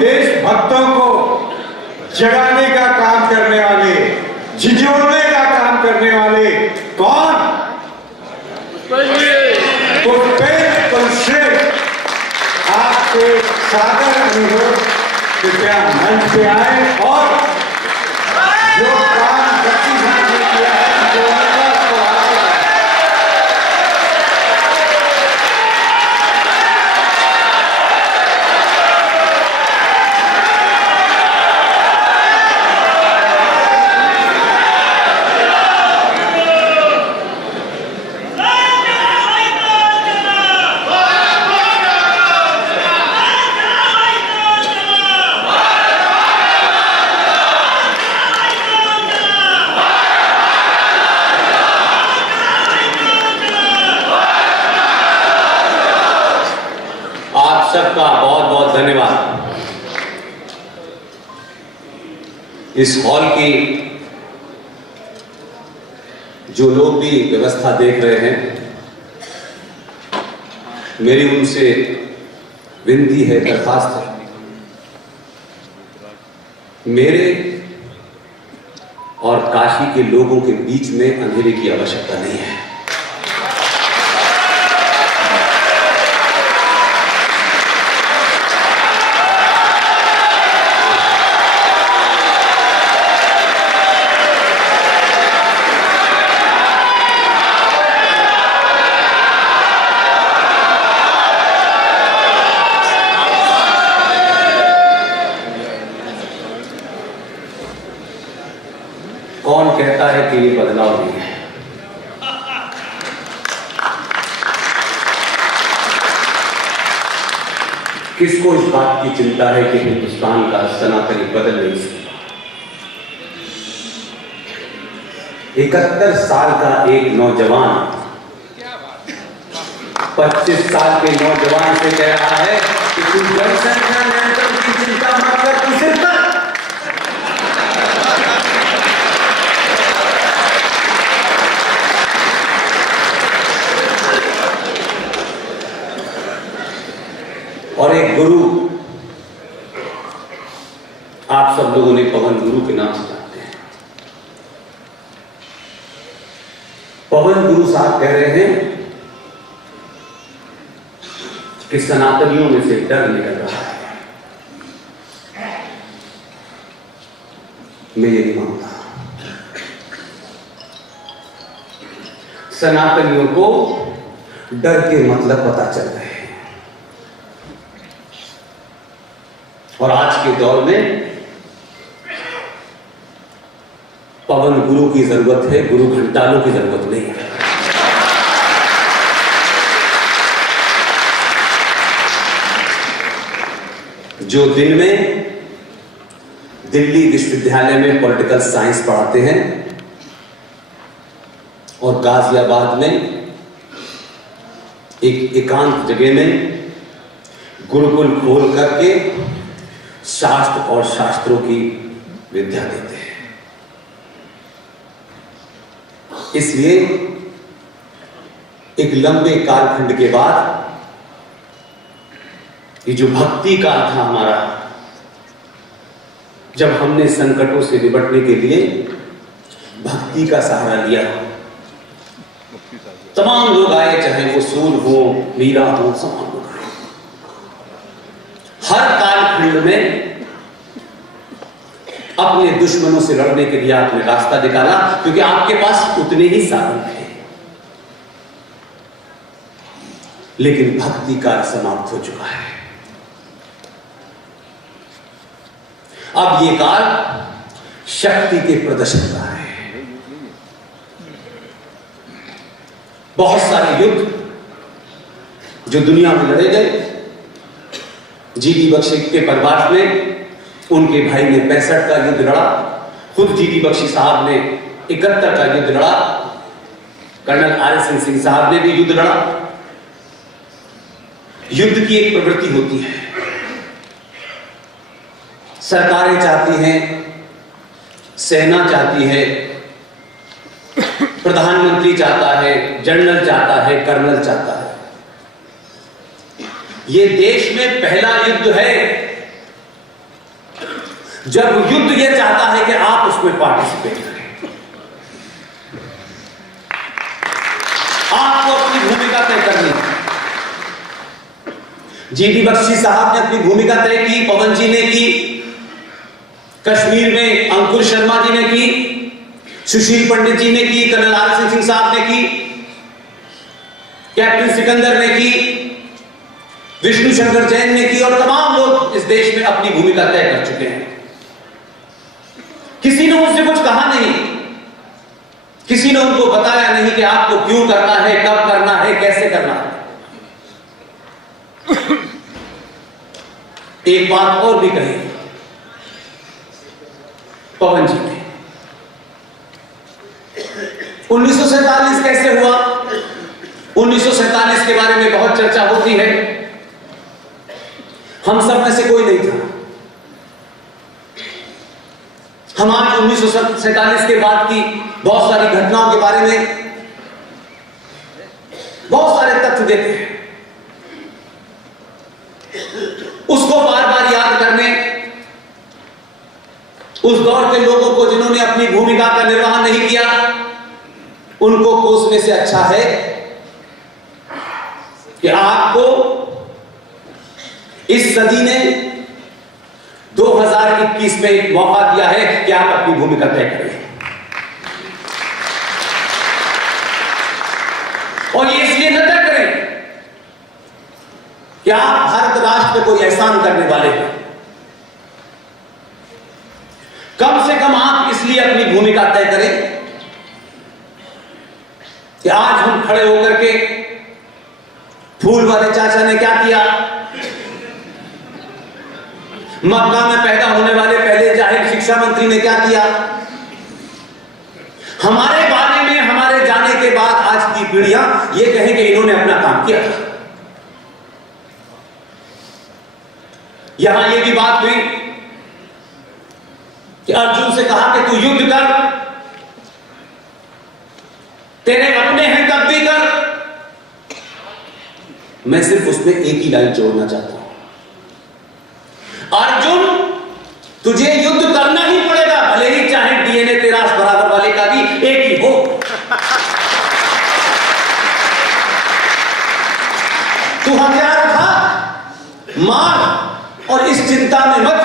देशभक्तों को जगाने का काम करने वाले, झिझोड़ने का काम करने वाले कौन? पुष्पेंद्र कुलश्रेष्ठ, आपसे सादर अनुरोध, कृपया मंच पे आए और जो काम बच्ची साहब ने किया है सबका बहुत बहुत धन्यवाद। इस हॉल की जो लोग भी व्यवस्था देख रहे हैं, मेरी उनसे विनती है, दरखास्त है, मेरे और काशी के लोगों के बीच में अंधेरे की आवश्यकता नहीं है। कौन कहता है कि ये बदलाव नहीं है? किसको इस बात की चिंता है कि हिंदुस्तान का सनातनी बदल नहीं सकता? 71 साल का एक नौजवान 25 साल के नौजवान से कह रहा है कि तू जनसंख्या नियंत्रण की चिंता मत कर, तू सिर्फ कर। और एक गुरु, आप सब लोगों ने पवन गुरु के नाम से जानते हैं। पवन गुरु साहब कह रहे हैं कि सनातनियों में से डर निकल रहा है। मैं ये नहीं मानता। सनातनियों को डर के मतलब पता चल रहे हैं। और आज के दौर में पवन गुरु की जरूरत है, गुरु घंटालों की जरूरत नहीं है। जो दिन में दिल्ली विश्वविद्यालय में पॉलिटिकल साइंस पढ़ाते हैं और गाजियाबाद में एक एकांत जगह में गुरुकुल खोल करके शास्त्र और शास्त्रों की विद्या देते हैं। इसलिए एक लंबे कालखंड के बाद ये जो भक्ति काल था हमारा, जब हमने संकटों से निपटने के लिए भक्ति का सहारा लिया, तमाम लोग आए, चाहे वो सूर हो, मीरा हो, तमाम लोग आए। हर कालखंड में अपने दुश्मनों से लड़ने के लिए आपने रास्ता निकाला, क्योंकि आपके पास उतने ही साधन थे। लेकिन भक्ति काल समाप्त हो चुका है। अब ये काल शक्ति के प्रदर्शन का है। बहुत सारे युद्ध जो दुनिया में लड़े गए, जीडी बख्शी के परिवार में उनके भाई ने 65 का युद्ध लड़ा, खुद जीडी बख्शी साहब ने 71 का युद्ध लड़ा, कर्नल आर एस सिंह साहब ने भी युद्ध लड़ा। युद्ध की एक प्रवृत्ति होती है, सरकारें चाहती हैं, सेना चाहती है, प्रधानमंत्री चाहता है, जनरल चाहता है, कर्नल चाहता है। ये देश में पहला युद्ध है जब युद्ध यह चाहता है कि आप उसमें पार्टिसिपेट करें, आपको अपनी भूमिका तय करनी है। जीडी बख्शी साहब ने अपनी भूमिका तय की, पवन जी ने की, कश्मीर में अंकुर शर्मा जी ने की, सुशील पंडित जी ने की, कर्नल आर सिंह साहब ने की, कैप्टन सिकंदर ने की, विष्णु शंकर जैन ने की, और तमाम लोग इस देश में अपनी भूमिका तय कर चुके हैं। किसी ने उनसे कुछ कहा नहीं, किसी ने उनको बताया नहीं कि आपको क्यों करना है, कब करना है, कैसे करना है। एक बात और भी कही पवन जी ने, 1947 कैसे हुआ, 1947 के बारे में बहुत चर्चा होती है। हम सब में से कोई नहीं था। हम आज 1947 के बाद की बहुत सारी घटनाओं के बारे में बहुत सारे तथ्य देते हैं, उसको बार बार याद करने, उस दौर के लोगों को जिन्होंने अपनी भूमिका का निर्वहन नहीं किया, उनको कोसने से अच्छा है कि आपको इस सदी ने 2021 में एक मौका दिया है कि आप अपनी भूमिका तय करें। और ये इसलिए न तय करें कि आप भारत राष्ट्र पे कोई एहसान करने वाले हैं, कम से कम आप इसलिए अपनी भूमिका तय करें कि आज हम खड़े होकर के फूल वाले चाचा ने क्या किया, मक्का में पैदा होने वाले पहले जाहिर शिक्षा मंत्री ने क्या किया, हमारे बारे में हमारे जाने के बाद आज की पीढ़ियां ये कहें कि इन्होंने अपना काम किया था। यहां ये भी बात हुई कि अर्जुन से कहा कि तू युद्ध कर, तेरे अपने हैं तब भी कर। मैं सिर्फ उसमें एक ही लाइन जोड़ना चाहता हूं, अर्जुन तुझे युद्ध करना ही पड़ेगा, भले ही चाहे डीएनए तेरा बराबर वाले का भी एक ही हो। तू हथियार उठा, मार, और इस चिंता में मत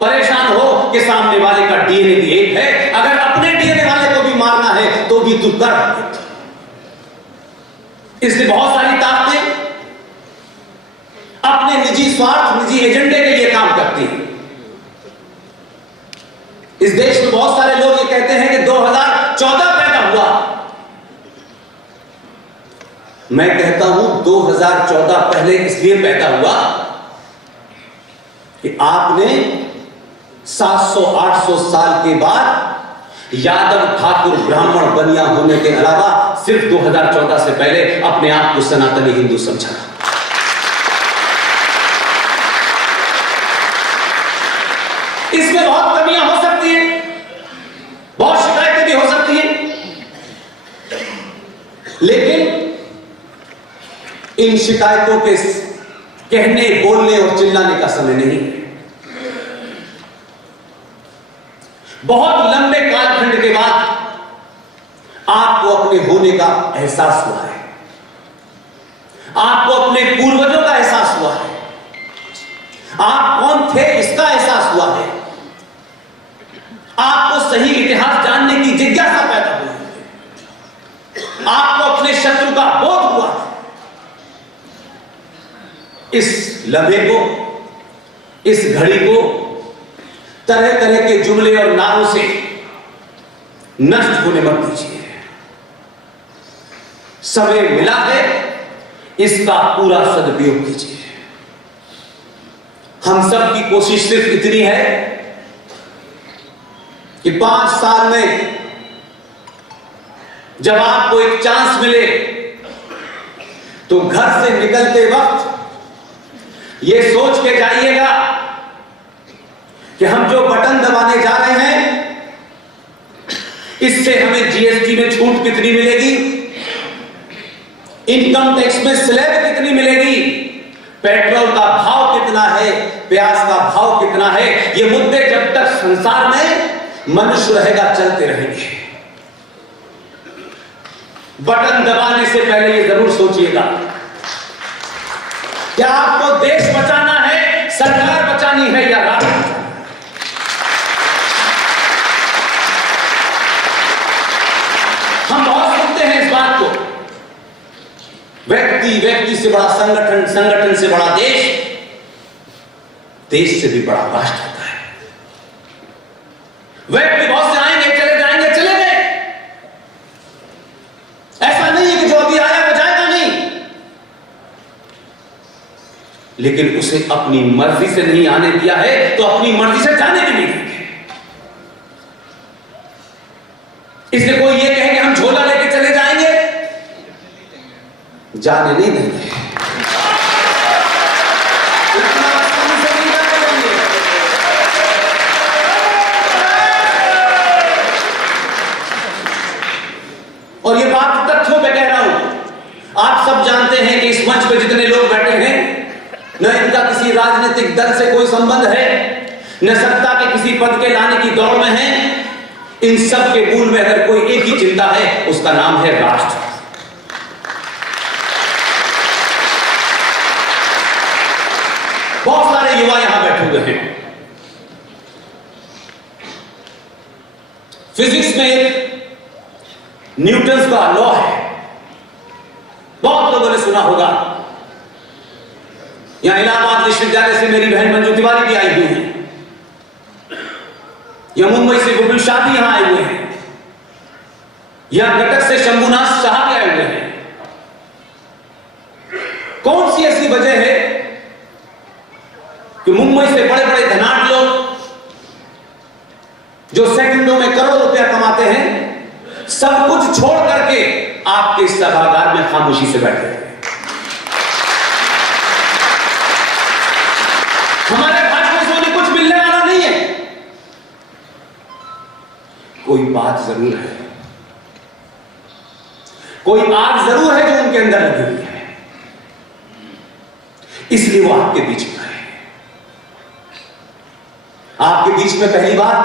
परेशान हो कि सामने वाले का डीएनए भी एक है। अगर अपने डीएनए वाले को भी मारना है तो भी तू कर। इसलिए बहुत सारी ताकतें अपने निजी स्वार्थ, निजी एजेंडे के लिए काम करती हैं। इस देश में बहुत सारे लोग ये कहते हैं कि 2014 पैदा हुआ। मैं कहता हूं 2014 पहले इसलिए पैदा हुआ कि आपने 700-800 साल के बाद यादव, ठाकुर, ब्राह्मण, बनिया होने के अलावा सिर्फ 2014 से पहले अपने आप को सनातनी हिंदू समझा। इसमें बहुत कमियां हो सकती हैं, बहुत शिकायतें भी हो सकती हैं, लेकिन इन शिकायतों के कहने, बोलने और चिल्लाने का समय नहीं है। बहुत लंबे कालखंड के बाद आपको अपने होने का एहसास हुआ है, आपको अपने पूर्वजों का एहसास हुआ है, आप कौन थे इसका एहसास हुआ है, आपको सही इतिहास जानने की जिज्ञासा पैदा हुई है, आपको अपने शत्रु का बोध हुआ है। इस लम्हे को, इस घड़ी को तरह तरह के जुमले और नारों से नष्ट होने मत दीजिए। समय मिला है, इसका पूरा सदुपयोग कीजिए। हम सब की कोशिश सिर्फ इतनी है कि 5 साल में जब आपको एक चांस मिले तो घर से निकलते वक्त यह सोच के जाइएगा कि हम जो बटन दबाने जा रहे हैं इससे हमें जीएसटी में छूट कितनी मिलेगी, इनकम टैक्स में स्लैब कितनी मिलेगी, पेट्रोल का भाव कितना है, प्यास का भाव कितना है, ये मुद्दे जब तक संसार में मनुष्य रहेगा चलते रहेंगे। बटन दबाने से पहले ये जरूर सोचिएगा, क्या आपको देश बचाना है, सरकार बचानी है या राष्ट्र? हम बहुत सुनते हैं इस बात को, व्यक्ति से बड़ा संगठन, संगठन से बड़ा देश, देश से भी बड़ा राष्ट्र होता है। व्यक्ति बहुत से आएंगे, चले जाएंगे, चले गए। ऐसा नहीं है कि जो अभी आया वो जाएगा नहीं, लेकिन उसे अपनी मर्जी से नहीं आने दिया है तो अपनी मर्जी से जाने भी नहीं देंगे। इसलिए कोई ये कहे कि हम झोला लेके चले जाएंगे, जाने नहीं देंगे। इतना आसानी से नहीं जाने देंगे। और ये बात तथ्यों पे कह रहा हूं। आप सब जानते हैं कि इस मंच पे जितने लोग बैठे हैं, न इनका किसी राजनीतिक दल से कोई संबंध है, न सत्ता के किसी पद के लाने की दौड़ में है। इन सब के मूल में अगर कोई एक ही चिंता है, उसका नाम है राष्ट्र। बहुत सारे युवा यहां बैठे हुए हैं। फिजिक्स में एक न्यूटन का लॉ है, बहुत लोगों ने सुना होगा। यहां इलाहाबाद विश्वविद्यालय से मेरी बहन मंजू तिवारी भी आई हुई है, या मुंबई से गुबिल शाह भी यहां आए हुए हैं, या कटक से शंभुनाथ शाह भी आए हुए हैं। कौन सी ऐसी वजह है कि मुंबई से बड़े बड़े धनाढ्य लोग जो सेकंडों में करोड़ों रुपया कमाते हैं, सब कुछ छोड़ करके आपके सभागार में खामोशी से बैठे हैं? हमारे भाषण से उन्हें कुछ मिलने वाला नहीं है। कोई बात जरूर है, कोई आग जरूर है जो उनके अंदर लगी हुई है, इसलिए वो आपके बीच में आए। आपके बीच में पहली बार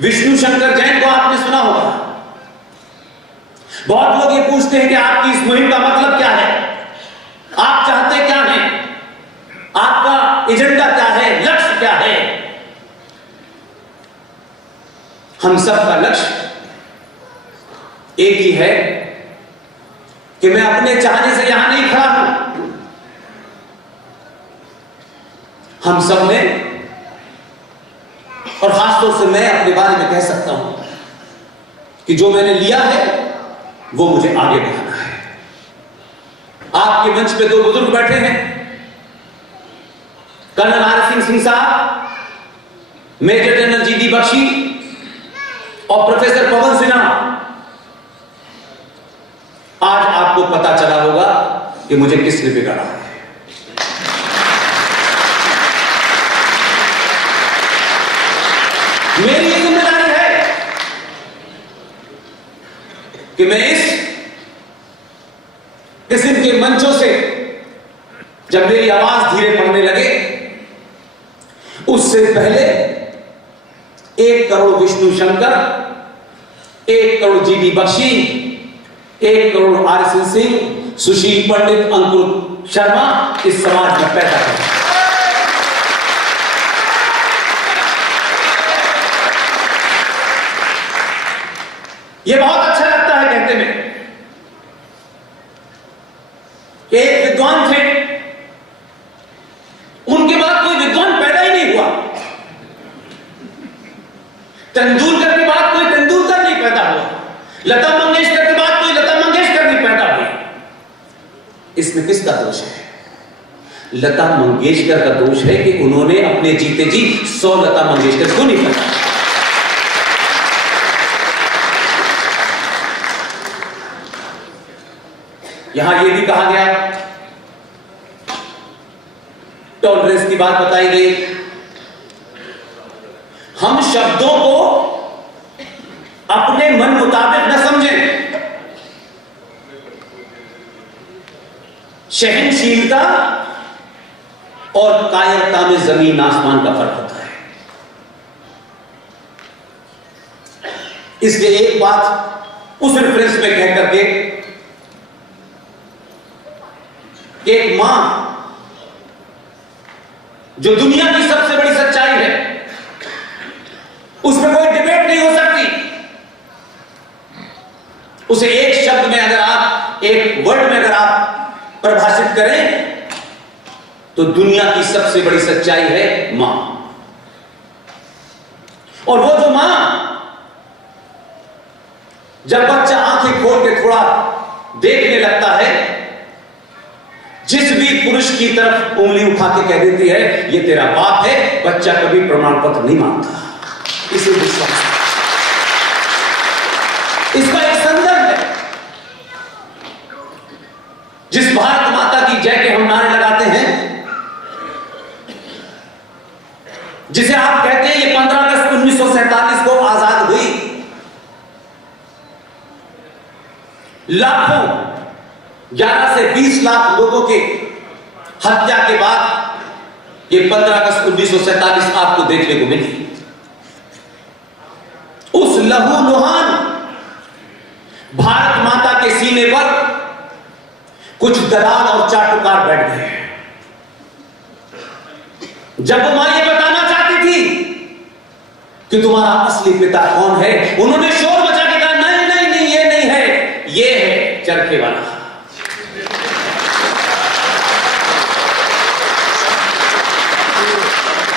विष्णु शंकर जैन को आपने सुना होगा। बहुत लोग ये पूछते हैं कि आपकी इस मुहिम का मतलब क्या है, आप चाहते क्या हैं, आपका एजेंडा क्या है, लक्ष्य क्या है। हम सबका लक्ष्य एक ही है कि मैं अपने चाहने से यहां नहीं खड़ा हूं। हम सब ने, और खासतौर से मैं अपने बारे में कह सकता हूं कि जो मैंने लिया है वो मुझे आगे बढ़ाना है। आपके मंच पे दो बुजुर्ग बैठे हैं, कर्नल आर सिंह साहब, major general G D Bakshi और प्रोफेसर पवन सिन्हा। आज आपको पता चला होगा कि मुझे किसने बिगाड़ा है। मेरी ये जिम्मेदारी है कि मैं इस किस्म के मंचों से जब मेरी आवाज धीरे पड़ने लगे, उससे पहले 1 crore Vishnu Shankar, 1 crore G D Bakshi, 1 crore R Singh, Sushil Pandit, Ankur Sharma इस समाज में पैदा कर। यह बहुत अच्छा लगता है कहते में कि एक विद्वान थे, उनके बाद कोई विद्वान पैदा ही नहीं हुआ। तेंदुलकर के बाद कोई तेंदुलकर नहीं पैदा हुआ, लता मंगेशकर के बाद कोई लता मंगेशकर नहीं पैदा हुई। इसमें किसका दोष है? लता मंगेशकर का दोष है कि उन्होंने अपने जीते जी 100 लता मंगेशकर को नहीं पैदा। यहां यह भी कहा गया, टॉलरेंस की बात बताई गई। हम शब्दों को अपने मन मुताबिक न समझें। सहनशीलता और कायरता में जमीन आसमान का फर्क होता है। इसलिए एक बात उस रेफरेंस में कह करके, एक मां जो दुनिया की सबसे बड़ी सच्चाई है, उसमें कोई डिबेट नहीं हो सकती। उसे एक शब्द में अगर आप, एक वर्ड में अगर आप परिभाषित करें तो दुनिया की सबसे बड़ी सच्चाई है मां। और वो जो मां जब बच्चा आंखें खोल के थोड़ा देखने लगता है, जिस भी पुरुष की तरफ उंगली उठा के कह देती है ये तेरा बाप है, बच्चा कभी प्रमाण पत्र नहीं मांगता, इसे विश्वास। इसका एक संदर्भ है, जिस भारत माता की जय के हम नारे लगाते हैं, जिसे आप कहते हैं ये 15 अगस्त 1947 को आजाद हुई, लाखों 11 से 20 लाख लोगों के हत्या के बाद ये 15 अगस्त 1947 आपको देखने को मिली। उस लहूलुहान भारत माता के सीने पर कुछ दलाल और चाटुकार बैठ गए। जब वो मां ये बताना चाहती थी कि तुम्हारा असली पिता कौन है, उन्होंने शोर मचा के कहा नहीं नहीं नहीं, ये नहीं है, ये है चरखे वाला।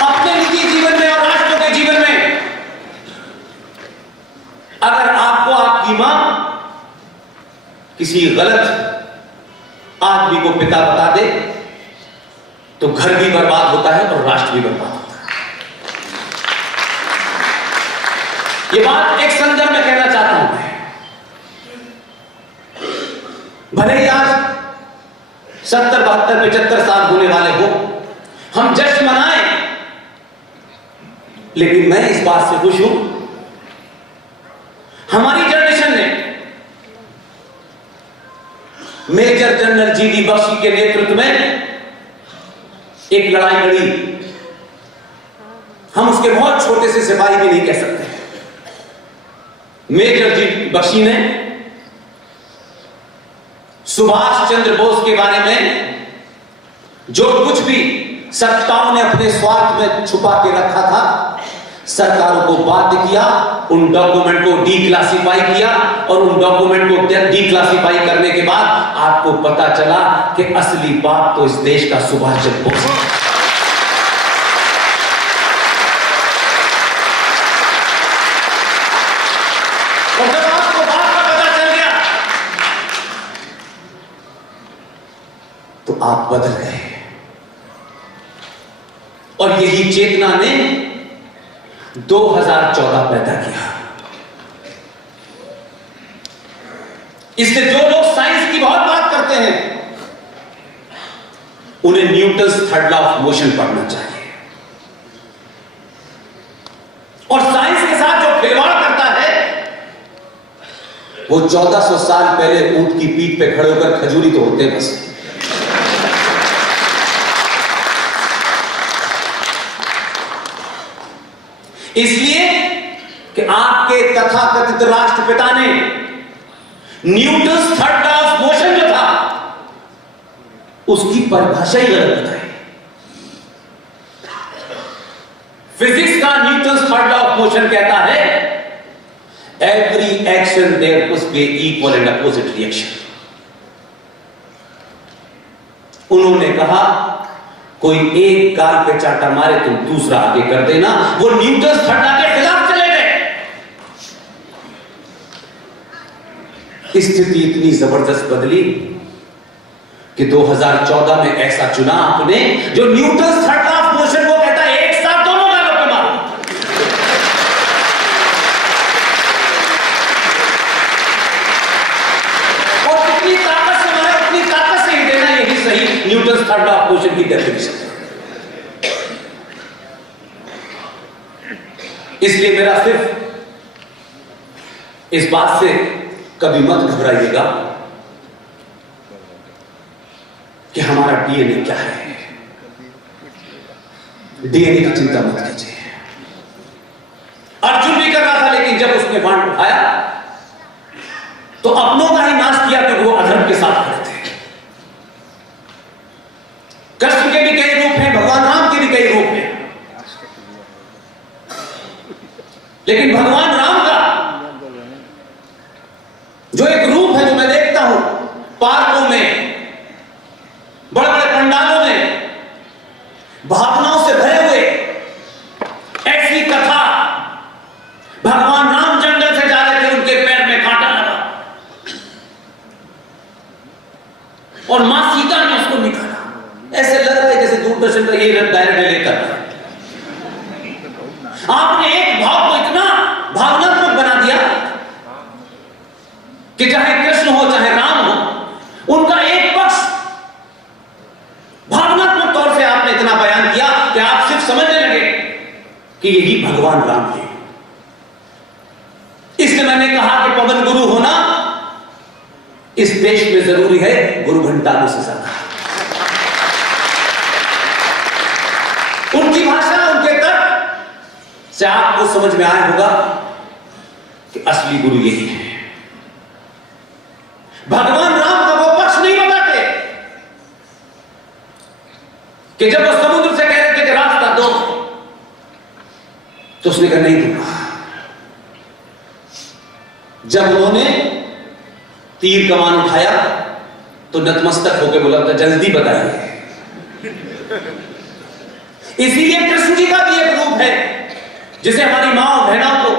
अपने निजी जीवन में और राष्ट्र के जीवन में अगर आपको आपकी मां किसी गलत आदमी को पिता बता दे तो घर भी बर्बाद होता है और राष्ट्र भी बर्बाद होता है। यह बात एक संदर्भ में कहना चाहता हूं मैं। भले ही आज 70, 72, 75 साल होने वाले हो, हम जश्न मनाएं, लेकिन मैं इस बात से खुश हूं हमारी जनरेशन ने मेजर जनरल जीडी बख्शी के नेतृत्व में एक लड़ाई लड़ी। हम उसके बहुत छोटे से सिपाही भी नहीं कह सकते। मेजर जीडी बख्शी ने सुभाष चंद्र बोस के बारे में जो कुछ भी सत्ताओं ने अपने स्वार्थ में छुपा के रखा था, सरकारों को बाध्य किया, उन डॉक्यूमेंट को डीक्लासिफाई किया, और उन डॉक्यूमेंट को डीक्लासिफाई करने के बाद आपको पता चला कि असली बाप तो इस देश का सुभाष चंद्र बोस है। और जब आपको बात का पता चल गया तो आप बदल गए, और यही चेतना ने 2014 पैदा किया। इसलिए जो लोग साइंस की बहुत बात करते हैं उन्हें Newton's third law of motion पढ़ना चाहिए। और साइंस के साथ जो खिलवाड़ करता है वो 1400 साल पहले ऊंट की पीठ पे खड़े होकर खजूरी तो होते बस। इसलिए कि आपके तथाकथित राष्ट्रपिता ने Newton's third law of motion जो था उसकी परिभाषा ही गलत बताई। फिजिक्स का Newton's third law of motion कहता है every action there must be equal and opposite reaction. उन्होंने कहा कोई एक गाल पे चाटा मारे तुम दूसरा आगे कर देना, वो न्यूटन्स थर्ड लॉ के खिलाफ चले गए। स्थिति इतनी जबरदस्त बदली कि 2014 में ऐसा चुना आपने जो Newton's third law of motion को कहता है एक साथ दोनों गालों पे मारो। और कितनी ताकत से मारे उतनी ताकत से ही देना, यही सही Newton's third law of motion की डेफिनेशन है। इसलिए मेरा सिर्फ इस बात से कभी मत घबराइएगा कि हमारा डीएनए क्या है। डीएनए की चिंता मत कीजिए। अर्जुन भी कर रहा था, लेकिन जब उसने बाण उठाया तो अपनों का ही नाश किया, क्योंकि वो अधर्म के साथ खड़े थे। कृष्ण के भी कई रूप हैं, भगवान राम के भी कई रूप हैं, लेकिन भगवान राम का जो एक रूप है, जो मैं देखता हूं पार्कों में, बड़े बड़े पंडालों में, भावनाओं से भरे हुए, ऐसी कथा, भगवान राम जंगल से जा रहे थे, उनके पैर में कांटा लगा और मां सीता ने उसको निकाला। ऐसे लग रहा है जैसे दूरदर्शन का ये डायरेक्ट लेकर आपने एक भाव को इतना भावनात्मक बना दिया कि चाहे कृष्ण हो चाहे राम हो, उनका एक पक्ष भावनात्मक तौर से आपने इतना बयान किया कि आप सिर्फ समझने लगे कि यही भगवान राम है। इसलिए मैंने कहा कि पवन गुरु होना इस देश में जरूरी है, गुरु घंटाओं से ज्यादा। उनकी भाषा, उनके तर्क से आपको समझ में आया होगा कि असली गुरु यही है। भगवान राम का वो पक्ष नहीं बताते कि जब वो समुद्र से कह रहे थे कि रास्ता दो, तो उसने कहा नहीं दूंगा। जब उन्होंने तीर कमान उठाया तो नतमस्तक होकर बोला था जल्दी बताइए। इसीलिए कृष्ण जी का भी एक रूप है, जिसे हमारी मां और बहनों को,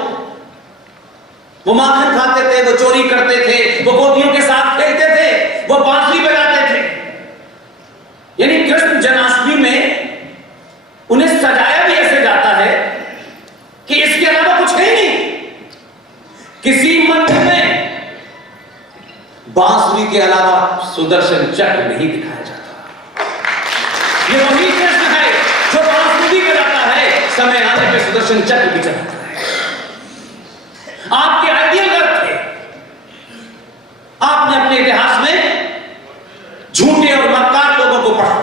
वो माखन खाते थे, वो चोरी करते थे, वो गोपियों के साथ खेलते थे, वो बांसुरी बजाते थे। यानी कृष्ण जन्माष्टमी में उन्हें सजाया भी ऐसे जाता है कि इसके अलावा कुछ है नहीं। किसी मंदिर में बांसुरी के अलावा सुदर्शन चक्र नहीं दिखाया जाता। ये वही कृष्ण है जो बांसुरी बजाता है, समय आने पे सुदर्शन चक्र भी चलाता है। आपके आइडियल अर्थ थे, आपने अपने इतिहास में झूठे और मक्कार लोगों को पढ़ा।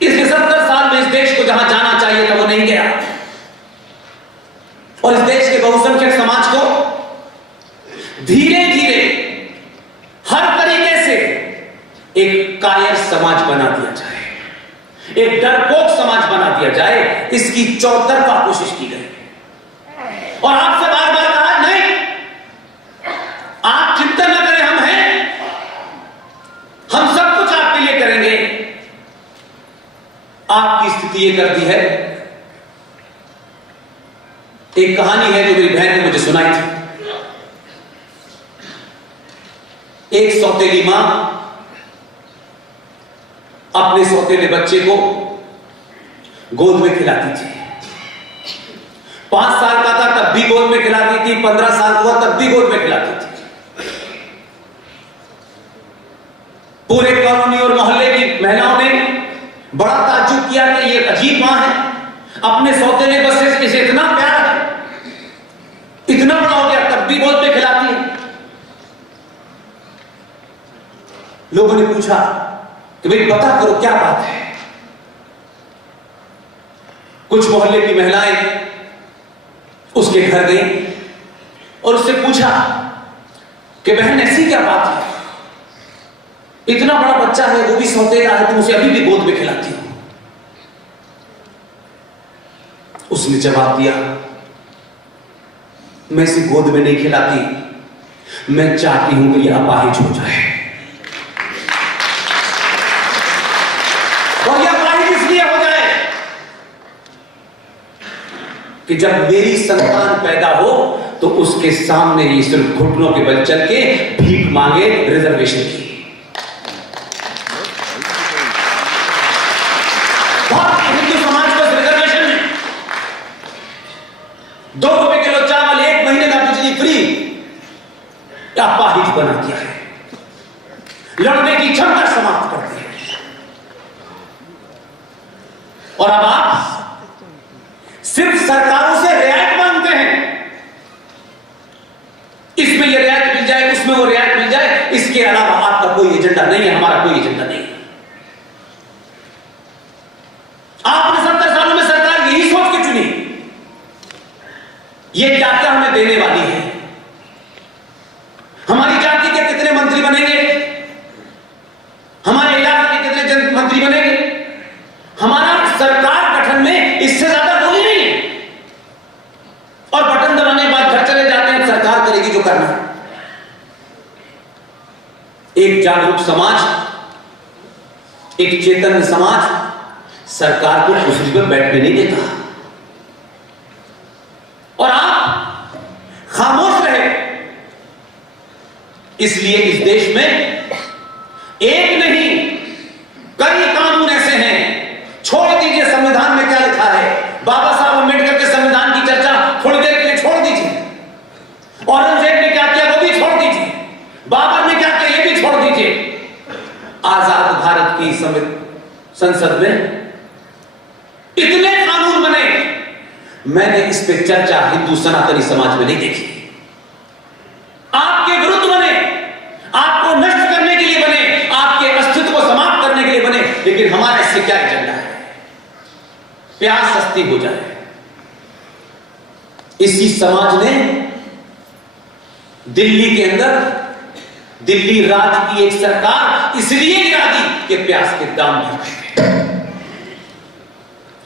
इसके 70 साल में इस देश को जहां जाना चाहिए था वो नहीं गया, और इस देश के बहुसंख्यक समाज को धीरे धीरे हर तरीके से एक कायर समाज बना दिया जाए, एक डरपोक समाज बना दिया जाए, इसकी चौतरफा कोशिश की गई। और आपसे बार बार कहा नहीं, आप चिंता न करें, हम हैं, हम सब कुछ आपके लिए करेंगे। आपकी स्थिति ये कर दी है। एक कहानी है जो मेरी बहन ने मुझे सुनाई थी। एक सौतेली मां अपने सौतेले बच्चे को गोद में खिलाती थी। 5 साल का था तब भी गोद में खिलाती थी, 15 साल हुआ तब भी गोद में खिलाती थी। पूरे कॉलोनी और मोहल्ले की महिलाओं ने बड़ा ताज्जुब किया कि ये अजीब मां है, अपने सौतेले बच्चे से इतना प्यार है, इतना बड़ा हो गया तब भी गोद में खिलाती है। लोगों ने पूछा कि भाई पता करो क्या बात है। कुछ मोहल्ले की महिलाएं उसके घर गई और उससे पूछा कि बहन ऐसी क्या बात है, इतना बड़ा बच्चा है, वो भी सौतेला है, तुम उसे अभी भी गोद में खिलाती हो। उसने जवाब दिया, मैं इसे गोद में नहीं खिलाती, मैं चाहती हूं कि यह अपाहिज हो जाए। और यह अपाहिज इसलिए हो जाए कि जब मेरी संतान पैदा हो तो उसके सामने ये सिर्फ घुटनों के बल चल के भीख मांगे रिजर्वेशन की। हिंदू समाज को रिजर्वेशन में 2 रुपए किलो चावल, 1 महीने का बिजली फ्री, अपाहिज बना दिया है, लड़ने की क्षमता समाप्त कर दी है। और अब आप सिर्फ सरकारों से रियायत मांगते हैं, इसमें ये रियायत मिल जाए, उसमें वो रियायत मिल जाए, इसके अलावा आपका कोई एजेंडा नहीं है, हमारा कोई एजेंडा नहीं है। आप ये क्या क्या हमें देने वाली है। हमारी जाति के कितने मंत्री बनेंगे, हमारे इलाके के कितने मंत्री बनेंगे, हमारा सरकार गठन में इससे ज्यादा बोली नहीं है। और बटन दबाने के बाद घर चले जाते हैं, सरकार करेगी जो करना है। एक जागरूक समाज, एक चेतन समाज सरकार को कुर्सी पर बैठने नहीं देता। और आप खामोश रहे, इसलिए इस देश में एक नहीं कई कानून ऐसे हैं। छोड़ दीजिए संविधान में क्या लिखा है, बाबा साहब अम्बेडकर के संविधान की चर्चा थोड़ी देर के लिए छोड़ दीजिए। औरंगजेब ने क्या किया वो भी छोड़ दीजिए, बाबर ने क्या किया ये भी छोड़ दीजिए। आजाद भारत की संसद में इतने कानून बने, मैंने इस पे चर्चा हिंदू सनातनी समाज में नहीं देखी। आपके विरुद्ध बने, आपको नष्ट करने के लिए बने, आपके अस्तित्व को समाप्त करने के लिए बने, लेकिन हमारा इससे क्या एजेंडा है, प्यास सस्ती हो जाए। इसी समाज ने दिल्ली के अंदर दिल्ली राज्य की एक सरकार इसलिए गिरा दी कि प्याज के दाम बढ़ गए।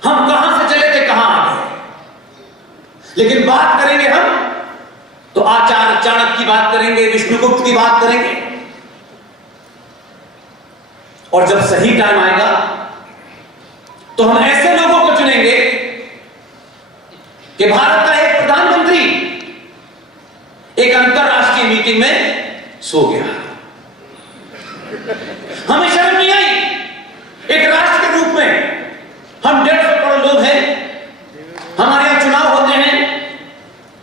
हम कहां से चले थे कहां आ गए। लेकिन बात करेंगे हम तो आचार्य चाणक्य की बात करेंगे, विष्णुगुप्त की बात करेंगे। और जब सही टाइम आएगा तो हम ऐसे लोगों को चुनेंगे कि भारत का एक प्रधानमंत्री एक अंतरराष्ट्रीय मीटिंग में सो गया, हमें शर्म नहीं आई। एक राष्ट्र के रूप में हम 150 करोड़ लोग हैं, हमारे यहां चुनाव होते हैं,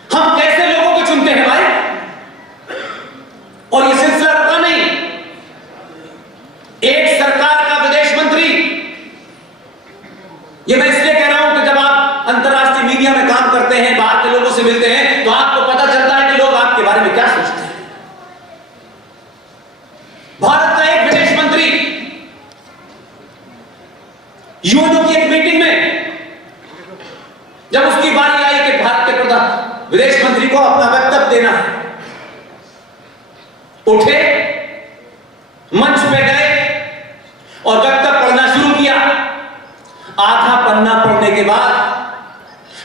हम कैसे लोगों को चुनते हैं भाई। और यह सिलसिला रुका नहीं। एक सरकार का विदेश मंत्री, यह मैं इसलिए कह रहा हूं कि जब आप अंतरराष्ट्रीय मीडिया में काम करते हैं, बाहर के लोगों से मिलते हैं, तो आपको पता चलता है कि लोग आपके बारे में क्या सोचते हैं। भारत का एक विदेश मंत्री यूएनओ की एक मीटिंग में जब उसकी बारी आई कि भारत के प्रधान विदेश मंत्री को अपना वक्तव्य देना है, उठे, मंच पे गए और वक्तव्य पढ़ना शुरू किया। आधा पन्ना पढ़ने के बाद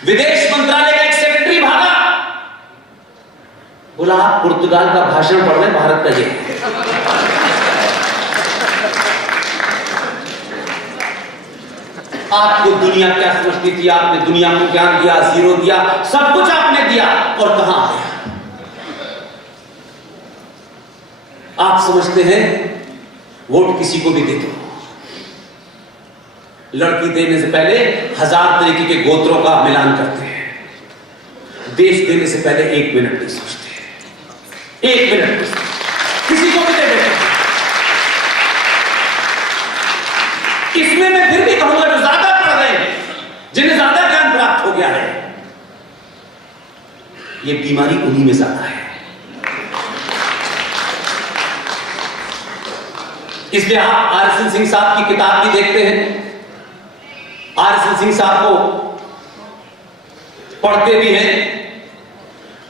विदेश मंत्रालय का एक सेक्रेटरी भागा, बोला आप पुर्तगाल का भाषण पढ़ रहे, भारत का ये। आपको दुनिया क्या समझती थी, आपने दुनिया को ज्ञान दिया, जीरो दिया, सब कुछ आपने दिया, और कहां आ गया। आप समझते हैं वोट किसी को भी दे दो, लड़की देने से पहले 1000 तरीके के गोत्रों का मिलान करते हैं, देश देने से पहले 1 मिनट नहीं सोचते, 1 मिनट किसी को भी दे देते। इसमें मैं फिर भी कहूंगा जो ज्यादा पढ़ रहे हैं, जिन्हें ज्यादा ज्ञान प्राप्त हो गया है, ये बीमारी उन्हीं में ज्यादा है। इसलिए आप आर.एस.एन. सिंह साहब की किताब भी देखते हैं, आर.एस.एन. सिंह साहब को पढ़ते भी हैं।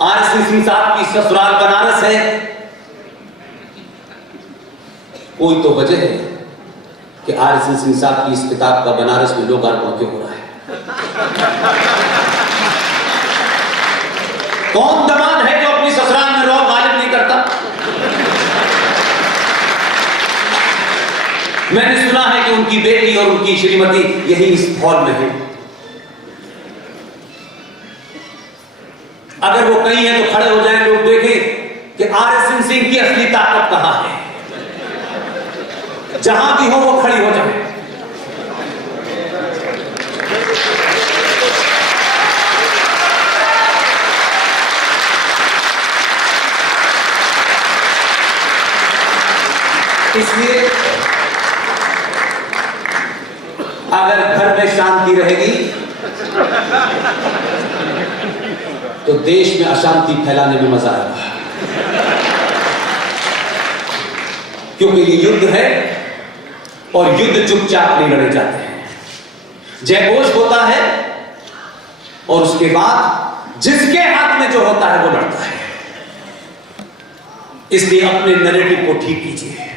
आर.एस.एन. सिंह साहब की ससुराल बनारस है। कोई तो वजह है कि आर.एस.एन. सिंह साहब की इस किताब का बनारस में लोकार्पण क्यों हो रहा है। कौन दमाद है जो अपनी ससुराल में रौब गालिब नहीं करता। मैंने सुना है कि उनकी बेटी और उनकी श्रीमती यही इस हॉल में है। अगर वो कहीं है तो खड़े हो जाएं, लोग देखें कि आर.एस.एन. सिंह की असली ताकत कहां है। जहां भी हो वो खड़ी हो जाए। इसलिए अगर घर में शांति रहेगी तो देश में अशांति फैलाने में मजा आएगा, क्योंकि ये युद्ध है और युद्ध चुपचाप नहीं लड़े जाते हैं। जयघोष होता है और उसके बाद जिसके हाथ में जो होता है वो लड़ता है। इसलिए अपने नैरेटिव को ठीक कीजिए।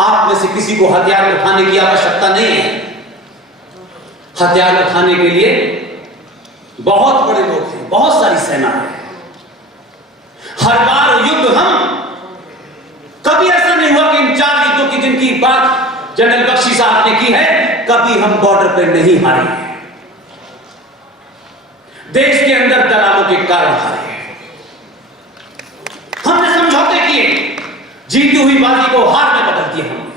आप में से किसी को हथियार उठाने की आवश्यकता नहीं है। हथियार उठाने के लिए बहुत बड़े लोग हैं, बहुत सारी सेना है। हर बार युद्ध हम कभी ऐसा नहीं हुआ कि इन 4 युद्धों की जिनकी बात जनरल बख्शी साहब ने की है, कभी हम बॉर्डर पर नहीं हारे। देश के अंदर दलालों के कारण हारे। हमने समझौते किए, जीती हुई बाजी को हार में बदल दिया हमने,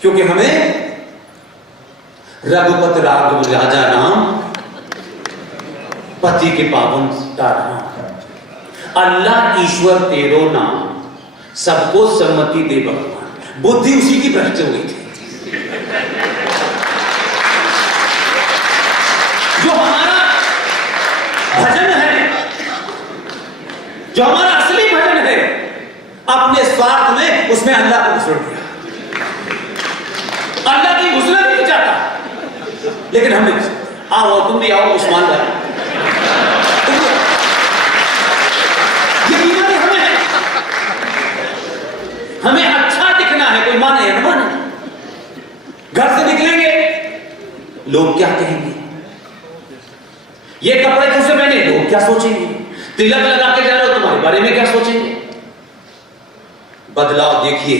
क्योंकि हमें रघुपत राघव राजा राम, पति के पावन राम, अल्लाह ईश्वर तेरो नाम, सबको सम्मति दे भगवान। बुद्धि उसी की भ्रष्ट हो गई थी। जो हमारा भजन है, जो हमारा असली भजन है, अपने स्वार्थ में उसमें अल्लाह को घुसड़ दिया। अल्लाह की घुसना नहीं चाहता, लेकिन हमने आओ तुम भी आओ उस्मान भाई, ये बीमारी हमें है। हमें अच्छा दिखना है, कोई माने या न माने। घर से निकलेंगे लोग क्या कहेंगे, ये कपड़े कैसे पहने लोग क्या सोचेंगे, तिलक लगा के जा रहे हो तुम्हारे बारे में क्या सोचेंगे। बदलाव देखिए।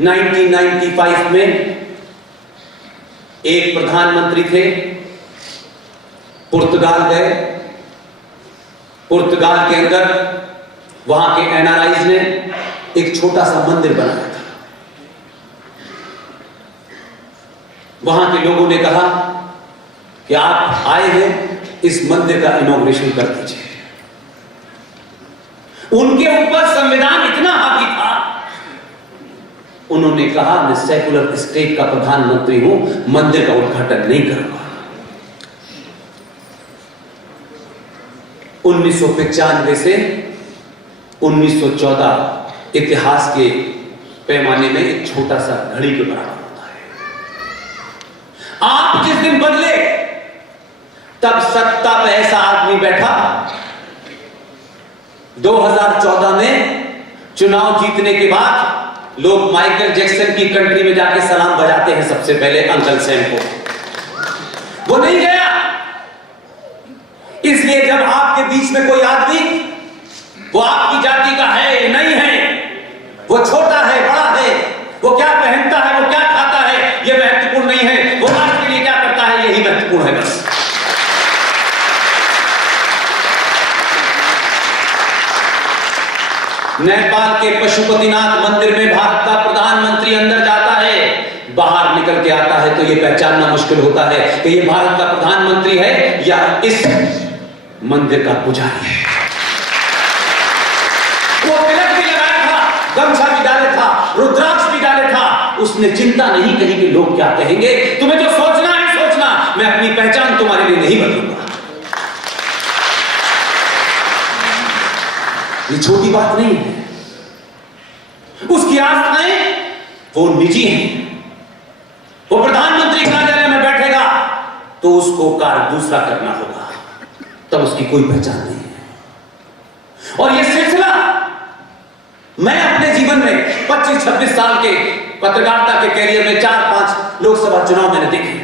1995 में एक प्रधानमंत्री थे, पुर्तगाल गए। पुर्तगाल के अंदर वहां के एनआरआईज ने एक छोटा सा मंदिर बनाया था। वहां के लोगों ने कहा कि आप आए हैं, इस मंदिर का इनॉग्रेशन कर दीजिए। उनके ऊपर संविधान इतना हावी था, उन्होंने कहा मैं सेकुलर स्टेट का प्रधानमंत्री हूं, मंदिर का उद्घाटन नहीं करूंगा। 1995 से 1914 इतिहास के पैमाने में एक छोटा सा घड़ी के बराबर होता है। आप जिस दिन बदले, तब सत्ता पे ऐसा आदमी बैठा। 2014 में चुनाव जीतने के बाद लोग माइकल जैक्सन की कंट्री में जाके सलाम बजाते हैं सबसे पहले अंकल सैम को। वो नहीं गया। इसलिए जब आपके बीच में कोई आदमी, वो आपकी जाति का है नहीं है, वो छोटा है बड़ा है, वो क्या पहनता है, वो क्या खाता है, ये महत्वपूर्ण नहीं है, वो राष्ट्र के लिए क्या करता है, यही महत्वपूर्ण है बस। नेपाल के पशुपतिनाथ मंदिर में भारत का प्रधानमंत्री अंदर जाता है, बाहर निकल के आता है तो यह पहचानना मुश्किल होता है कि यह भारत का प्रधानमंत्री है या इस मंदिर का पुजारी है। वो तिलक भी लगाया था, गमछा भी डाले था, रुद्राक्ष भी डाले था। उसने चिंता नहीं करी कि लोग क्या कहेंगे। तुम्हें जो सोचना है सोचना, मैं अपनी पहचान तुम्हारे लिए नहीं बदलूंगा। ये छोटी बात नहीं है। उसकी आस्थाएं वो निजी हैं। वो प्रधानमंत्री कार्यालय में बैठेगा तो उसको कार्य दूसरा करना होगा, तब उसकी कोई पहचान नहीं है। और ये सिलसिला मैं अपने जीवन में 25-26 साल के पत्रकारिता के कैरियर में 4-5 लोकसभा चुनाव मैंने देखे।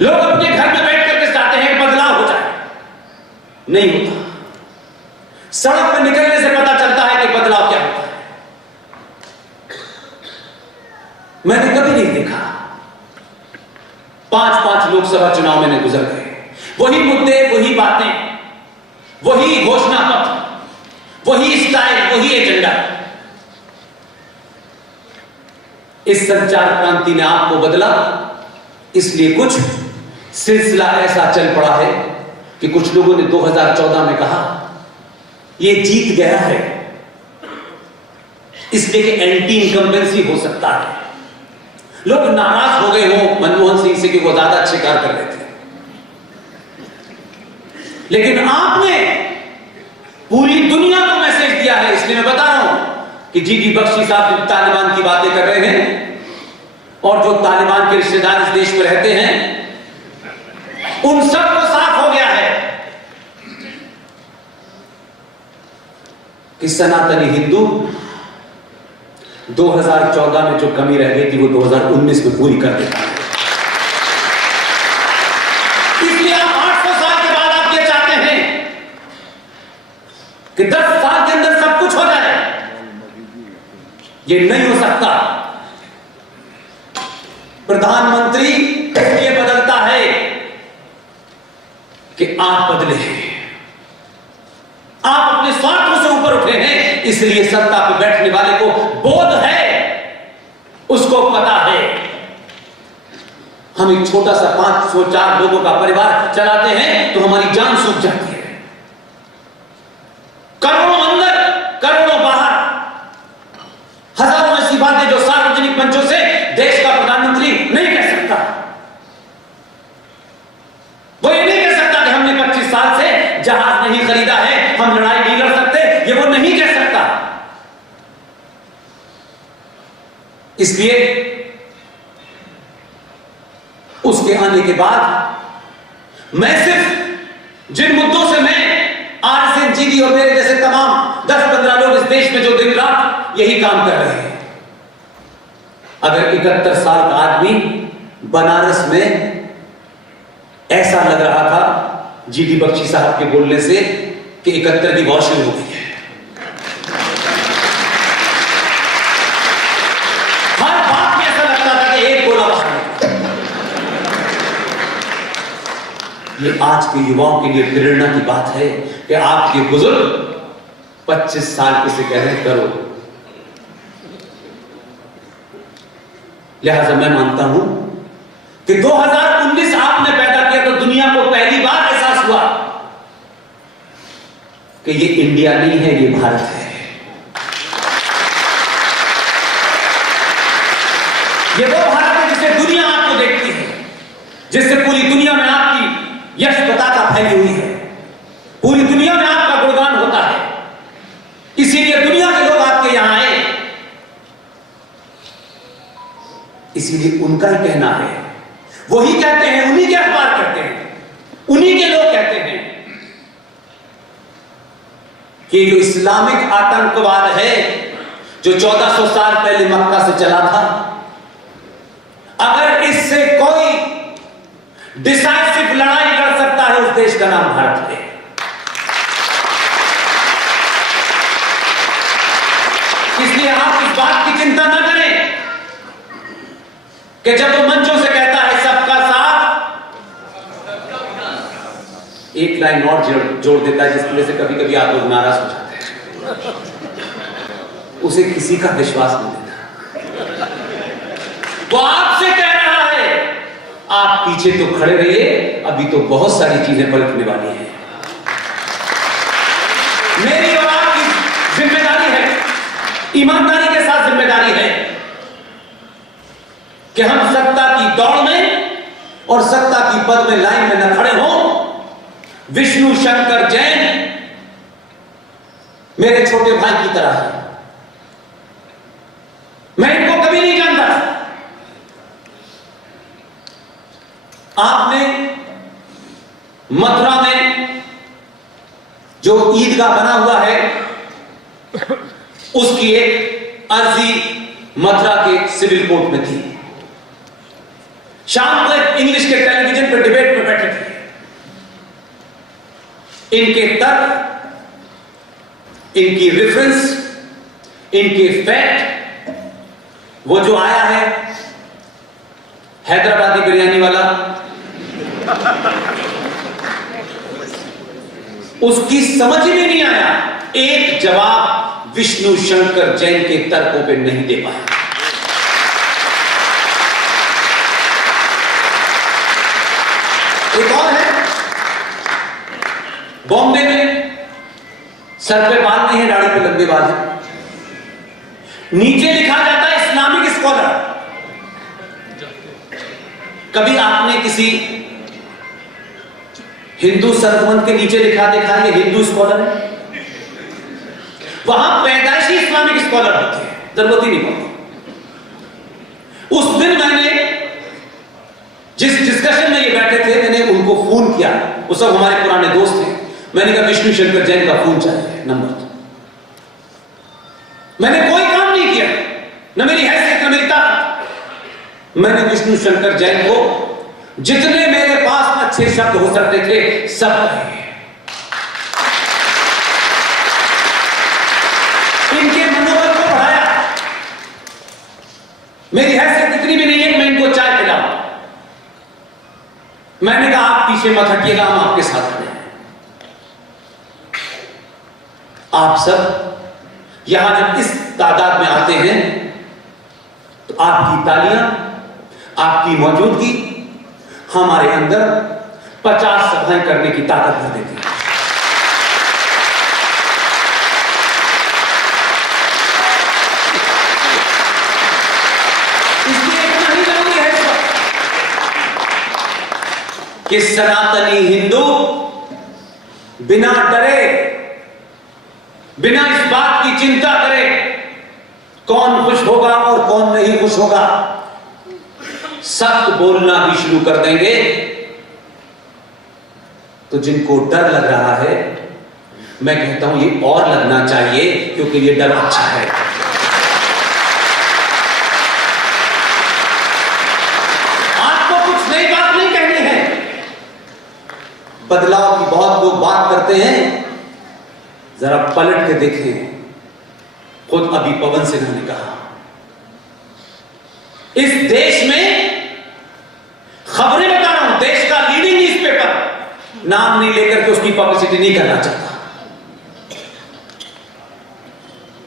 लोग अपने घर में बैठ करके चाहते हैं कि बदलाव हो जाए, नहीं होता। सड़क पर निकलने से पता चलता है कि बदलाव क्या होता है। मैंने कभी नहीं देखा। 5-5 लोकसभा चुनाव मैंने गुजर गए, वही मुद्दे, वही बातें, वही घोषणा पत्र, वही स्टाइल, वही एजेंडा। इस संचार क्रांति ने आपको बदला, इसलिए कुछ सिलसिला ऐसा चल पड़ा है कि कुछ लोगों ने 2014 में कहा ये जीत गया है, इसलिए कि एंटी इनकम्बेंसी हो सकता है। लोग नाराज हो गए हो मनमोहन सिंह से कि वो ज्यादा अच्छे कार्य कर रहे थे, लेकिन आपने पूरी दुनिया को मैसेज दिया है। इसलिए मैं बता रहा हूं कि जीडी बख्शी साहब जब तालिबान की बातें कर रहे हैं, और जो तालिबान के रिश्तेदार इस देश में रहते हैं, उन सबको साफ हो गया है कि सनातनी हिंदू 2014 में जो कमी रह गई थी वो 2019 में पूरी कर देता है। इसलिए आप 800 साल के बाद आप ये चाहते हैं कि 10 साल के अंदर सब कुछ हो जाए। ये नहीं हो सकता। प्रधानमंत्री इसलिए बदलता है कि आप बदले हैं, आप अपने स्वार्थों से ऊपर उठे हैं, इसलिए सत्ता पर बैठने वाले को बोध है, उसको पता है हम एक छोटा सा 504 लोगों का परिवार चलाते हैं तो हमारी जान सूख जाती है। करोड़ों अंदर करोड़ों बाहर, हजारों ऐसी बातें जो सार्वजनिक मंचों से देश का प्रधानमंत्री नहीं कह सकता। वो ये नहीं कह सकता कि हमने 25 साल से जहाज नहीं खरीदा है, हम लड़ाई नहीं लड़ सकते, ये वो नहीं कह सकता। इसलिए उसके आने के बाद मैं सिर्फ जिन मुद्दों से मैं आरएसएन जीडी और मेरे जैसे तमाम 10-15 लोग इस देश में जो दिन रात यही काम कर रहे हैं। अगर 71 साल का आदमी बनारस में ऐसा लग रहा था जीडी बख्शी साहब के बोलने से कि 71 की वॉशिंग हो गई है, हर बात में ऐसा लगता था कि एक गोला बाहर निकला। ये आज के युवाओं के लिए प्रेरणा की बात है कि आपके बुजुर्ग 25 साल किसे कह रहे हैं करो। लिहाजा मैं मानता हूं कि 2019 आपने पैदा किया तो दुनिया को पहली बार एहसास हुआ कि ये इंडिया नहीं है, ये भारत है। ये वो भारत है जिसे दुनिया आपको देखती है, जिससे पूरी दुनिया में आपकी यश पताका फैली हुई है, पूरी दुनिया में आपका गुणगान होता है। इसीलिए दुनिया के लोग आपके यहां आए। इसीलिए उनका ही कहना है, वही कहते हैं, उन्हीं के अखबार कहते हैं, उन्हीं के लोग कहते हैं कि जो इस्लामिक आतंकवाद है जो 1400 साल पहले मक्का से चला था, अगर इससे कोई डिसाइसिव लड़ाई लड़ सकता है उस देश का नाम भारत है। इसलिए आप इस बात की चिंता न करें कि जब वो मंचों से कहता है सबका साथ, एक लाइन और जोड़ देता है जिसकी वजह से कभी कभी आप लोग नाराज हो जाते हैं। उसे किसी का विश्वास नहीं देता। वो आपसे कह रहा है आप पीछे तो खड़े रहिए, अभी तो बहुत सारी चीजें पलटने वाली हैं। मेरी और आपकी जिम्मेदारी है, ईमानदारी के साथ जिम्मेदारी है कि हम सत्ता की दौड़ में और सत्ता की पद में लाइन में न खड़े हों। विष्णु शंकर जैन मेरे छोटे भाई की तरह है, मैं इनको कभी नहीं जानता। आपने मथुरा में जो ईदगाह बना हुआ है उसकी एक अर्जी मथुरा के सिविल कोर्ट में थी। शाम को इंग्लिश के टेलीविजन पर डिबेट में बैठे थे। इनके तर्क, इनकी रेफरेंस, इनके फैक्ट, वो जो आया है हैदराबादी बिरयानी वाला, उसकी समझ में नहीं आया। एक जवाब विष्णु शंकर जैन के तर्कों पे नहीं दे पाया। एक और है, बॉम्बे में सर पे बाल नहीं है, दाढ़ी पे लंबे बाल है, नीचे लिखा जाता है इस्लामिक स्कॉलर। कभी आपने किसी हिंदू सरगमन के नीचे लिखा देखा है ये हिंदू स्कॉलर है? वहां पैदाइशी इस्लामिक स्कॉलर होते हैं, जरूरत ही नहीं पड़ती। उस दिन मैंने डिस्कशन में ये बैठे थे, मैंने उनको फोन किया, वो सब हमारे पुराने दोस्त हैं। मैंने कहा विष्णु शंकर जैन का फोन चाहिए, नंबर। मैंने कोई काम नहीं किया, न मेरी हैसियत न मेरी ताकत। मैंने विष्णु शंकर जैन को जितने मेरे पास अच्छे शब्द हो सकते थे सब कहे। इनके मनोबल को बढ़ाया। मेरी हैसियत इतनी भी नहीं है कि मैं इनको चाय पिलाऊं। मैंने कहा आप पीछे मत हटिएगा, हम आपके साथ खड़े हैं। आप सब यहां जब इस तादाद में आते हैं तो आपकी तालियां, आपकी मौजूदगी हमारे अंदर 50 सभाएं करने की ताकत भर देती है। इसलिए इतना ही जरूरी है इस वक्त कि सनातनी हिंदू बिना डरे, बिना इस बात की चिंता करे कौन खुश होगा और कौन नहीं खुश होगा, सख्त बोलना भी शुरू कर देंगे। तो जिनको डर लग रहा है, मैं कहता हूं ये और लगना चाहिए, क्योंकि ये डर अच्छा है। आपको कुछ नई बात नहीं कहनी है। बदलाव की बहुत लोग बात करते हैं, जरा पलट के देखें। खुद अभी पवन सिंह ने कहा इस देश में, खबरें बता रहा हूं, देश का लीडिंग न्यूज़पेपर, नाम नहीं लेकर के उसकी पब्लिसिटी नहीं करना चाहता,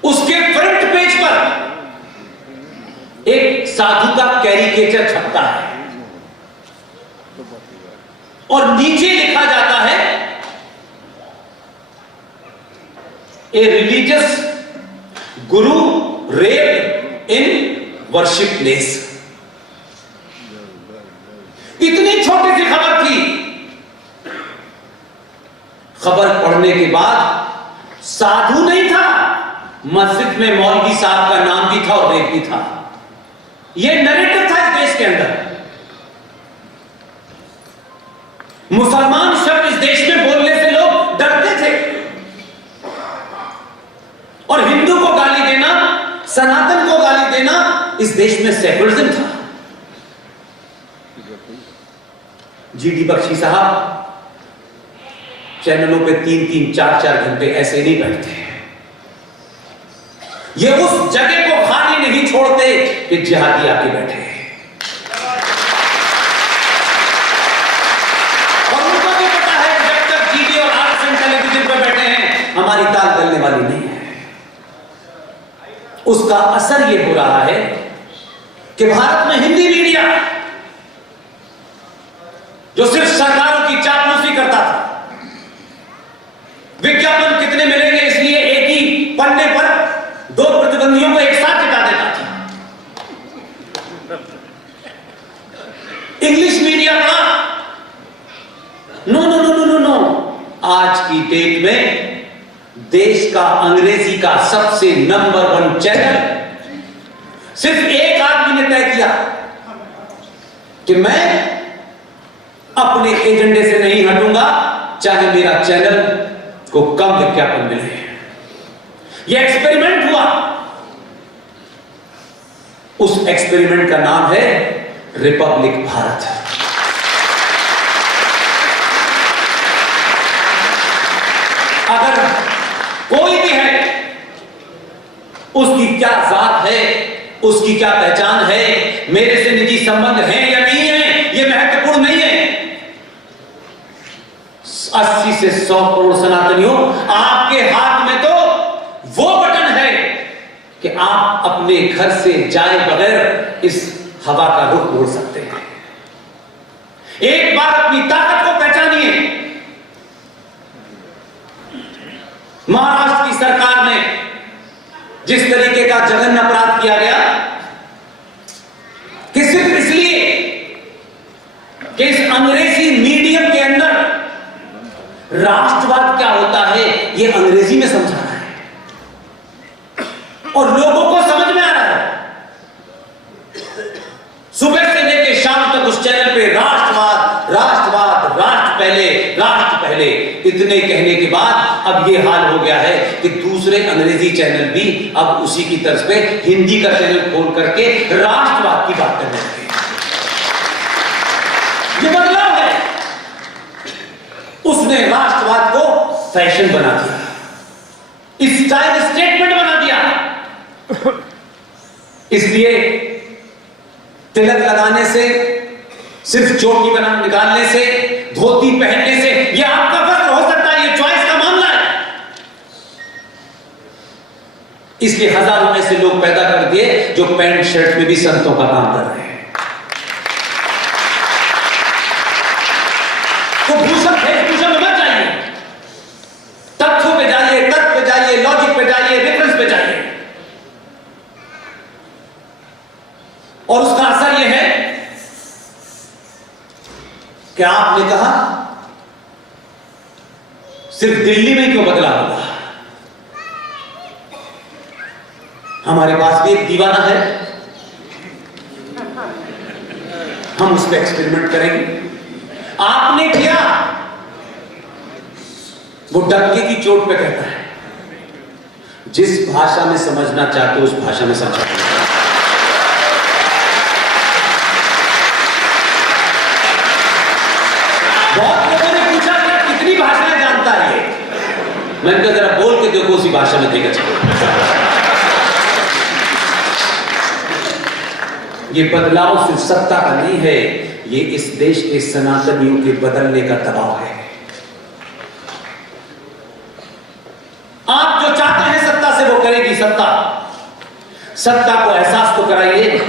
उसके फ्रंट पेज पर एक साधु का कैरिकेचर छपता है और नीचे लिखा जाता है a religious Guru raped in worship place. इतनी छोटी सी खबर थी। खबर पढ़ने के बाद साधु नहीं था, मस्जिद में मौलवी साहब का नाम भी था और रेप भी था। यह नैरेटिव था इस देश के अंदर। मुसलमान शब्द इस देश में बोलने से लोग डरते थे और हिंदू को गाली देना, सनातन को गाली देना इस देश में सेकुलरिज्म था। जीडी बख्शी साहब चैनलों पे 3-3, 4-4 घंटे ऐसे नहीं बैठते। ये उस जगह को खाली नहीं छोड़ते कि जिहादी आके बैठे। और उनको भी पता है जब तक जीडी और आरएसएन टेलीविजन पर बैठे हैं हमारी ताल गलने वाली नहीं है। उसका असर यह हो रहा है कि भारत में हिंदी मीडिया जो सिर्फ सरकारों की चापलूसी करता था, विज्ञापन कितने मिलेंगे इसलिए एक ही पन्ने पर 2 प्रतिद्वंदियों को एक साथ जिता देता था, इंग्लिश मीडिया का no no no no no no. आज की डेट में देश का अंग्रेजी का सबसे नंबर 1 चैनल सिर्फ एक आदमी ने तय किया कि मैं अपने एजेंडे से नहीं हटूंगा, चाहे मेरा चैनल को कम विज्ञापन मिले। यह एक्सपेरिमेंट हुआ। उस एक्सपेरिमेंट का नाम है रिपब्लिक भारत। अगर कोई भी है, उसकी क्या जात है, उसकी क्या पहचान है, मेरे से निजी संबंध है या नहीं है, यह महत्वपूर्ण नहीं है। 80 से 100 करोड़ सनातनियों, आपके हाथ में तो वो बटन है कि आप अपने घर से जाए बगैर इस हवा का रुख मोड़ सकते हैं। एक बार अपनी ताकत को पहचानिए। महाराष्ट्र की सरकार ने जिस तरीके का जघन्य अपराध किया गया कि सिर्फ इसलिए कि इस अंग्रेजी मीडियम के अंदर राष्ट्रवाद क्या होता है यह अंग्रेजी में समझाना है और लोगों को समझ में आ रहा है। सुबह से लेकर शाम तक उस चैनल पे राष्ट्रवाद इतने कहने के बाद अब ये हाल हो गया है कि दूसरे अंग्रेजी चैनल भी अब उसी की तर्ज पे हिंदी का चैनल खोल करके राष्ट्रवाद की बात करने लगे। ये बदलाव है। उसने राष्ट्रवाद को फैशन बना दिया, स्टाइल स्टेटमेंट बना दिया। इसलिए तिलक लगाने से, सिर्फ चोटी बना निकालने से, धोती पहनने से, यह आपका वस्त्र हो सकता है, यह चॉइस का मामला है। इसलिए हजारों ऐसे लोग पैदा कर दिए जो पैंट शर्ट में भी संतों का काम कर रहे हैं। तो भूषण वेशभूषण में मत जाइए, तथ्यों पे जाइए, तर्क पे जाइए, लॉजिक पे जाइए, रेफरेंस पे जाइए। और उसका असर यह है कि आपने कहा सिर्फ दिल्ली में क्यों बदलाव हुआ। हमारे पास भी एक दीवाना है, हम उस पर एक्सपेरिमेंट करेंगे। आपने किया, वो डंके की चोट पे कहता है, जिस भाषा में समझना चाहते हो उस भाषा में समझो। बहुत लोगों ने पूछा कि कितनी भाषाएं जानता है ये। मैंने कहा जरा बोल के देखो, उसी भाषा में देखा चलो। ये बदलाव सिर्फ सत्ता का नहीं है, ये इस देश के सनातनियों के बदलने का दबाव है। आप जो चाहते हैं सत्ता से वो करेगी सत्ता। सत्ता को एहसास तो कराइए।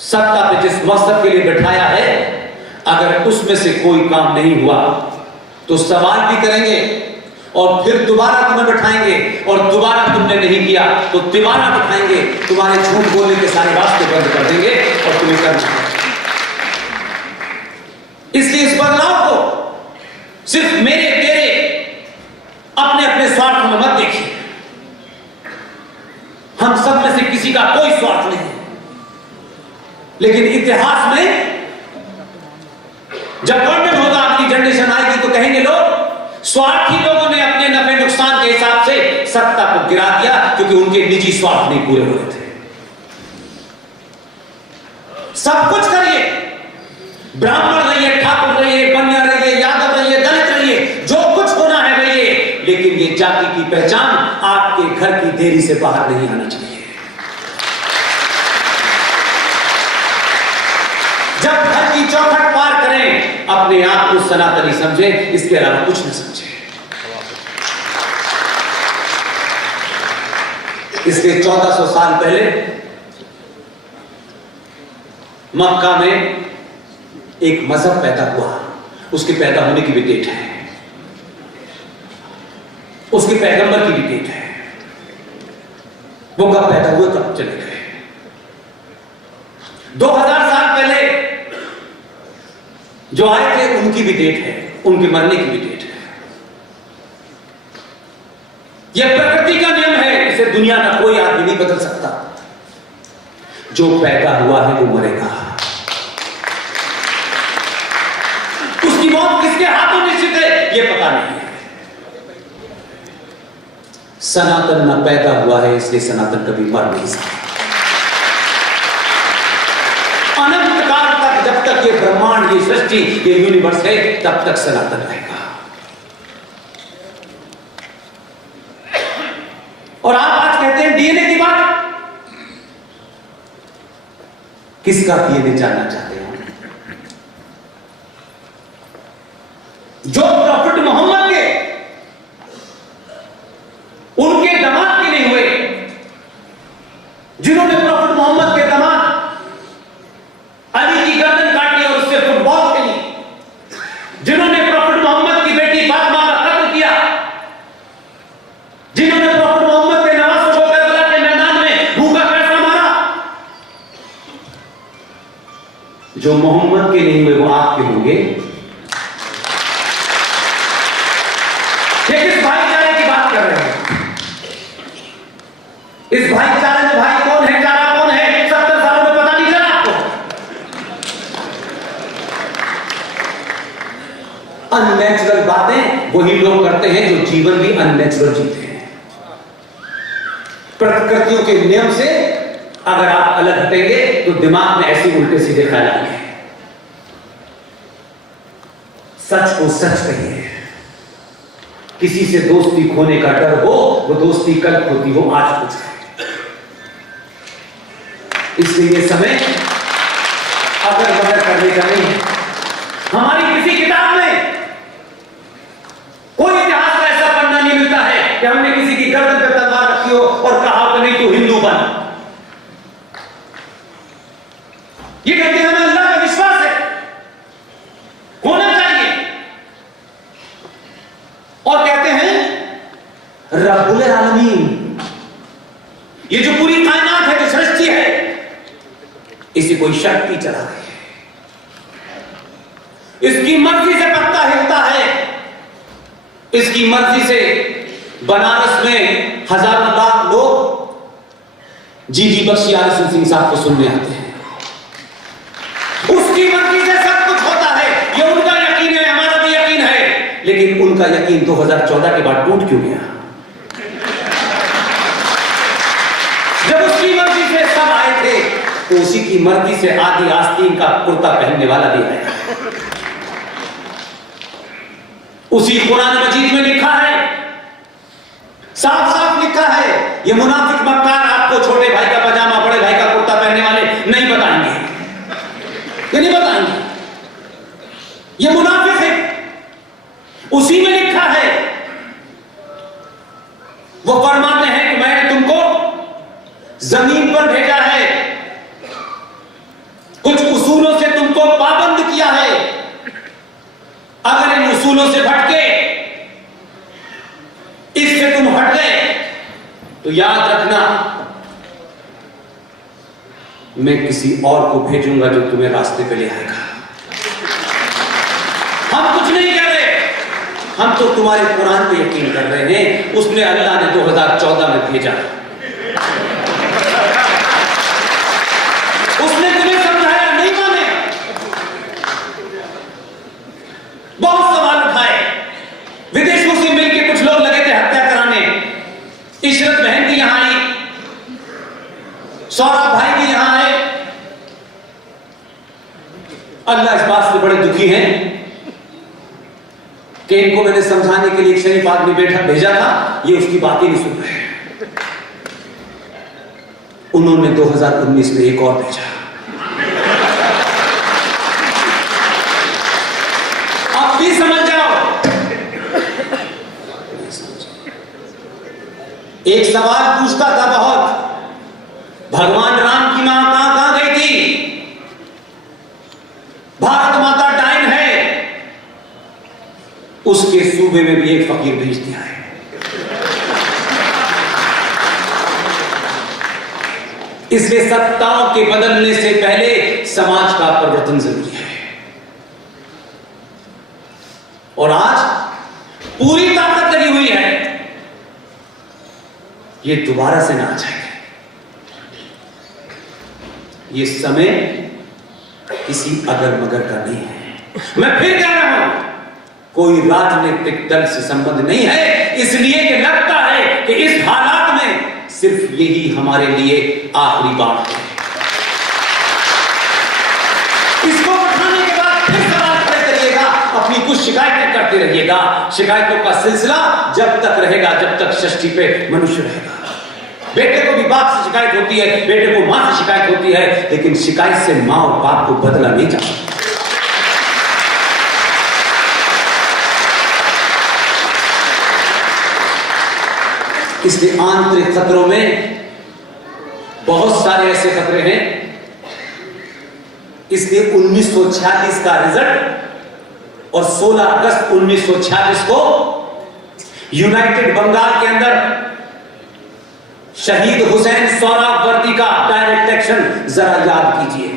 सत्ता पे जिस मकसद के लिए बैठाया है, अगर उसमें से कोई काम नहीं हुआ तो सवाल भी करेंगे और फिर दोबारा तुम्हें बैठाएंगे, और दोबारा तुमने नहीं किया तो दोबारा बैठाएंगे, तुम्हारे झूठ बोलने के सारे रास्ते बंद कर देंगे और तुम्हें करना है। इसलिए इस बदलाव को सिर्फ मेरे तेरे अपने अपने स्वार्थ में मत देखिए। हम सब में से किसी का कोई स्वार्थ नहीं है, लेकिन इतिहास में जब वर्णन होगा, आपकी जनरेशन आएगी तो कहेंगे लोग स्वार्थी लोगों ने अपने नफे नुकसान के हिसाब से सत्ता को गिरा दिया क्योंकि उनके निजी स्वार्थ नहीं पूरे हो रहे थे। सब कुछ करिए, ब्राह्मण रहिए, ठाकुर रहिए, बनिया रहिए, यादव रहिए, दलित रहिए, जो कुछ होना है रहिए, लेकिन ये जाति की पहचान आपके घर की देरी से बाहर नहीं आनी चाहिए। जब घर की चौखट पार करें, अपने आप को सनातनी समझे, इसके अलावा कुछ न समझे। इसलिए 1400 साल पहले मक्का में एक मजहब पैदा हुआ। उसके पैदा होने की भी डेट है, उसके पैगंबर की भी डेट है। वो कब पैदा हुए, कब चले गए। 2000 साल पहले जो आए थे उनकी भी डेट है, उनके मरने की भी डेट है। यह प्रकृति का नियम है, इसे दुनिया का कोई आदमी नहीं बदल सकता। जो पैदा हुआ है वो मरेगा। उसकी मौत किसके हाथों निश्चित है यह पता नहीं है। सनातन न पैदा हुआ है, इसलिए सनातन कभी मर नहीं सकता। अनंत काल तक, जब तक ये ब्रह्मांड, ये सृष्टि, ये यूनिवर्स है, तब तक सनातन रहेगा। और आप आज कहते हैं डीएनए की बात, किसका डीएनए जानना चाहते हैं? जो प्रॉफिट मोहम्मद के, उनके दामाद के नहीं हुए, जिन्होंने प्रॉफिट मोहम्मद के दामाद अली की गर्दन काटी और उससे फुटबॉल खेली, जिन्होंने प्रॉफिट मोहम्मद की बेटी फातिमा का कत्ल किया, जिन्होंने प्रॉफिट मोहम्मद के नवासों को करबला के मैदान में भूखा पैसा मारा, जो मोहम्मद के नहीं हुए वो आपके होंगे। किस भाईचारे की बात कर रहे हैं? इस भाईचारे में भाई कौन है, चारा कौन है, 70 सालों में पता नहीं चला आपको। अननेचुरल बातें वही लोग करते हैं जो जीवन भी अननेचुरल जीते हैं। प्रकृतियों के नियम से अगर आप अलग हटेंगे तो दिमाग में ऐसे उल्टे सीधे ख्याल आएंगे। सच को सच कहिए। किसी से दोस्ती खोने का डर हो, वो दोस्ती कल खोती हो, आज खो जाए। इसलिए ये समय अगर मगर करने का नहीं है। हमारी किसी किताब में कोई इतिहास का ऐसा पन्ना नहीं मिलता है कि हमने किसी की गर्दन पर तलवार रखी हो और कहा कि नहीं तू हिंदू बन। ये कहते हैं हमें अल्लाह का विश्वास है, होना चाहिए। और कहते हैं रब्बुल आलमीन, ये जो पूरी कायनात है, जो सृष्टि है, इसे कोई शक्ति चला रही है। इसकी मर्जी से पत्ता हिलता है, इसकी मर्जी से बनारस में हजारों लाख लोग जीजी बख्शी आरिफ सिंह साहब को सुनने आते हैं। उसकी मर्जी से सब कुछ होता है, ये उनका यकीन है, हमारा भी यकीन है। लेकिन उनका यकीन 2014 के बाद टूट क्यों गया? जब उसकी मर्जी से सब आए थे तो उसी की मर्जी से आदि आस्तीन का कुर्ता पहनने वाला भी आया। उसी कुरान मजीद में लिखा है, साफ साफ लिखा है, ये मुनाफिक मक्कार आपको छोटे भाई का पजामा बड़े भाई का कुर्ता पहनने वाले नहीं बताएंगे, ये नहीं बताएंगे, ये मुनाफिक है। उसी में लिखा है, वो फरमाते हैं कि मैंने तुमको जमीन पर भेजा है, कुछ उसूलों से तुमको पाबंद किया है। अगर इन उसूलों से भटके, इससे तुम हट गए तो याद रखना मैं किसी और को भेजूंगा जो तुम्हें रास्ते पे ले आएगा। हम कुछ नहीं कह रहे, हम तो तुम्हारे कुरान पे यकीन कर रहे हैं। उसने अल्लाह ने 2014 में भेजा, उसने तुम्हें समझाया, नहीं माने, बहुत सवाल उठाए। विदेशों से मिलकर कुछ लोग लगे थे हत्या कराने। इशरत बहन भी यहां आई, सौरभ भाई भी यहां आए। अल्लाह इस बात से बड़े दुखी हैं कि इनको मैंने समझाने के लिए एक शरीफ आदमी भेजा था, ये उसकी बात ही नहीं सुन रहे। उन्होंने 2019 में एक और भेजा। अब भी समझ जाओ। एक सवाल पूछता था बहुत, भगवान राम की मां कहां गई थी? भारत माता डाइन है, उसके सूबे में भी एक फकीर भेज दिया है। इसलिए सत्ताओं के बदलने से पहले समाज का परिवर्तन जरूरी है। और आज पूरी ताकत लगी हुई है, ये दोबारा से ना आ जाए। ये समय किसी अगर मगर का नहीं है। मैं फिर कह रहा हूं, कोई राजनीतिक दल से संबंध नहीं है, इसलिए कि लगता है कि इस हालात में सिर्फ यही हमारे लिए आखिरी बात है। इसको उठाने के बाद फिर सवाल खड़े करिएगा, अपनी कुछ शिकायतें करते रहिएगा। शिकायतों का सिलसिला जब तक रहेगा, जब तक सृष्टि पे मनुष्य रहेगा। बेटे को भी बाप से शिकायत होती है, बेटे को मां से शिकायत होती है, लेकिन शिकायत से मां और बाप को बदला नहीं जा सकता। इसलिए आंतरिक खतरों में बहुत सारे ऐसे खतरे हैं। इसलिए 1946 का रिजल्ट और 16 अगस्त 1946 को यूनाइटेड बंगाल के अंदर शहीद हुसैन सोहरावर्दी का डायरेक्ट एक्शन जरा याद कीजिए।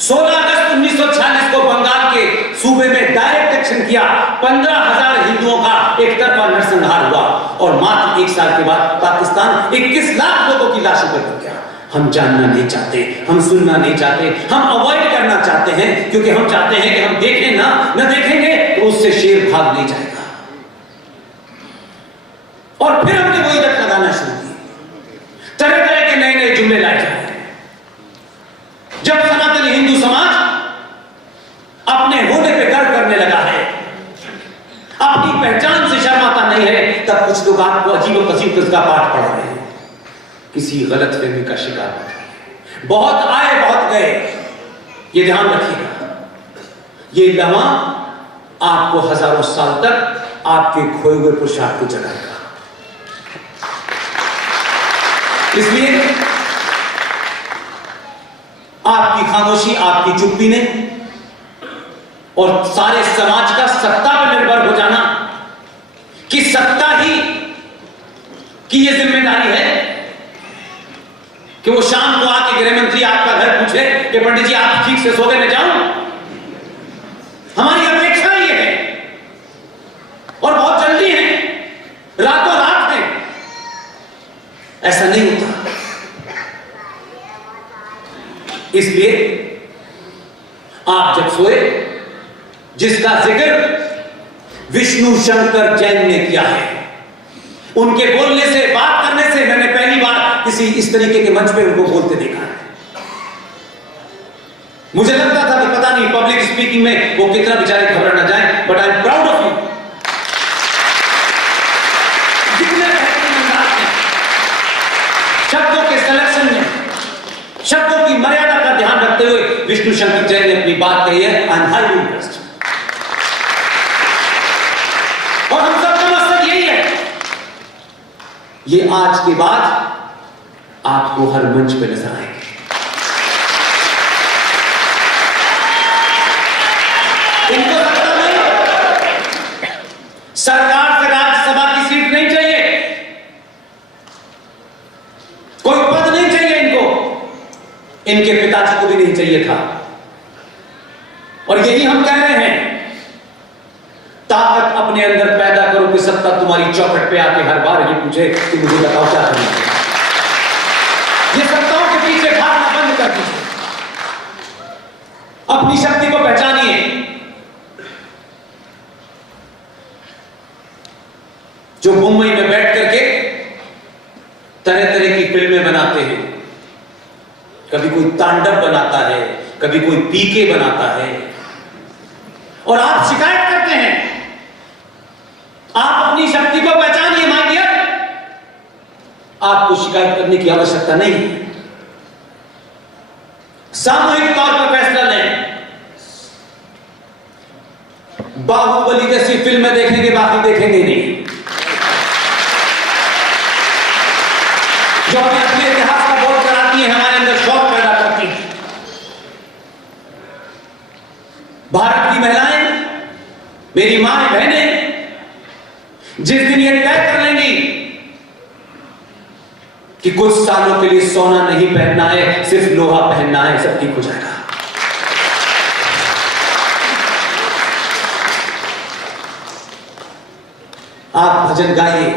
16 अगस्त 1946 को बंगाल के सूबे में डायरेक्ट एक्शन किया। 15,000 हिंदुओं का एक तरफा नरसंहार हुआ और मात्र 1 साल के बाद पाकिस्तान 21 लाख लोगों की लाशों पर हो गया। हम जानना नहीं चाहते, हम सुनना नहीं चाहते, हम अवॉइड करना चाहते हैं, क्योंकि हम चाहते हैं कि हम देखें ना, न देखेंगे तो उससे शेर भाग नहीं जाएगा। और फिर हमने वही रट लगाना शुरू किया। तरह तरह के नए नए जुमले लाए जा रहे हैं। जब सनातन हिंदू समाज अपने होने पे गर्व करने लगा है, अपनी पहचान से शर्माता नहीं है, तब कुछ लोग आपको अजीब कसीब का पाठ पढ़ा रहे हैं, किसी गलतफहमी का शिकार होते हैं। बहुत आए बहुत गए, ये ध्यान रखिएगा। ये लम्हा आपको हजारों साल तक आपके खोए हुए पुरुषार्थ को जगाएगा। इसलिए आपकी खामोशी, आपकी चुप्पी ने और सारे समाज का सत्ता पर निर्भर हो जाना कि सत्ता ही की यह जिम्मेदारी है कि वो शाम को आके गृह मंत्री आपका घर पूछे कि पंडित जी आप ठीक से सो गए, मैं जाऊं। हमारी अपेक्षा ये है और बहुत जल्दी है, रातों रात है। ऐसा नहीं होता। इसलिए आप जब सोए, जिसका जिक्र विष्णु शंकर जैन ने किया है, उनके बोलने से, बात करने से मैंने पहली बार किसी इस तरीके के मंच पे उनको बोलते देखा है। मुझे लगता था कि पता नहीं पब्लिक स्पीकिंग में वो कितना बेचारे घबरा ना जाए, but I am proud of you. जितने बेहतरीन अंदाज में, शब्दों के सिलेक्शन में, शब्दों की मर्यादा का ध्यान रखते हुए विष्णु शंकर जैन ने अपनी बात कही है। I am highly interested. और हम सबका मकसद यही है, ये आज के बाद आपको हर मंच पे नजर आएंगे। इनको सत्ता में सरकार से राज्यसभा की सीट नहीं चाहिए, कोई पद नहीं चाहिए इनको, इनके पिताजी को भी नहीं चाहिए था। और यही हम कह रहे हैं, ताकत अपने अंदर पैदा करो कि सत्ता तुम्हारी चौखट पे आके हर बार ये पूछे कि मुझे बताओ क्या करना है। ये सत्ताओं के पीछे भागना बंद कर दीजिए, अपनी शक्ति को पहचानिए। जो मुंबई में बैठ करके तरह तरह की फिल्में बनाते हैं, कभी कोई तांडव बनाता है, कभी कोई पीके बनाता है, और आप शिकायत करते हैं। आप अपनी शक्ति को पहचानिए माय डियर, आपको शिकायत करने की आवश्यकता नहीं है। सामूहिक तौर पर फैसला लें। बाहुबली जैसी फिल्में देखेंगे, बाकी देखेंगे नहीं। जो हमें अपने इतिहास का बोध कराती है, हमारे अंदर शौक पैदा करती है। भारत की महिलाएं, मेरी मां बहनें, जिस दिन ये तय कर लेंगी कि कुछ सालों के लिए सोना नहीं पहनना है, सिर्फ लोहा पहनना है, सब ठीक हो जाएगा। आप भजन गाइए,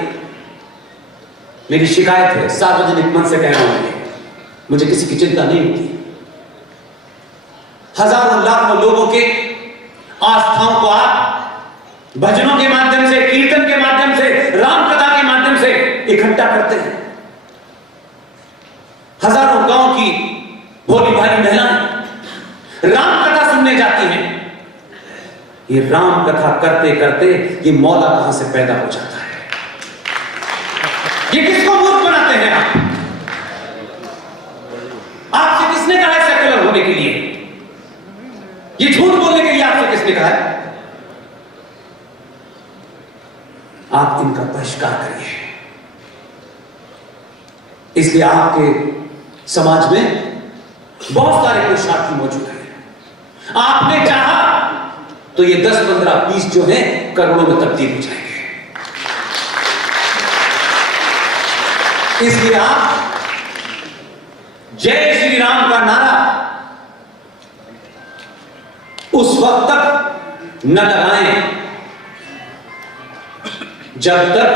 मेरी शिकायत है, सार्वजनिक मन से कह रहा हूं, मुझे किसी की चिंता नहीं होती। हजारों लाखों लोगों के आस्थाओं को आप भजनों के माध्यम से, कीर्तन के माध्यम से, राम कथा के माध्यम से इकट्ठा करते हैं। हजारों गांव की भोली भाली महिलाएं राम कथा सुनने जाती हैं। ये राम कथा करते करते ये मौला कहां से पैदा हो जाता है। ये किसको मूर्ख बनाते हैं आप? आपसे किसने कहा है सेक्युलर होने के लिए? ये झूठ बोलने के लिए आपसे किसने कहा है? आप इनका बहिष्कार करिए। इसलिए आपके समाज में बहुत सारे पुरुषार्थी मौजूद हैं। आपने चाहा तो ये 10, 15, 20 जो है करोड़ों में तब्दील हो जाएंगे। इसलिए आप जय श्री राम का नारा उस वक्त तक न लगाएं जब तक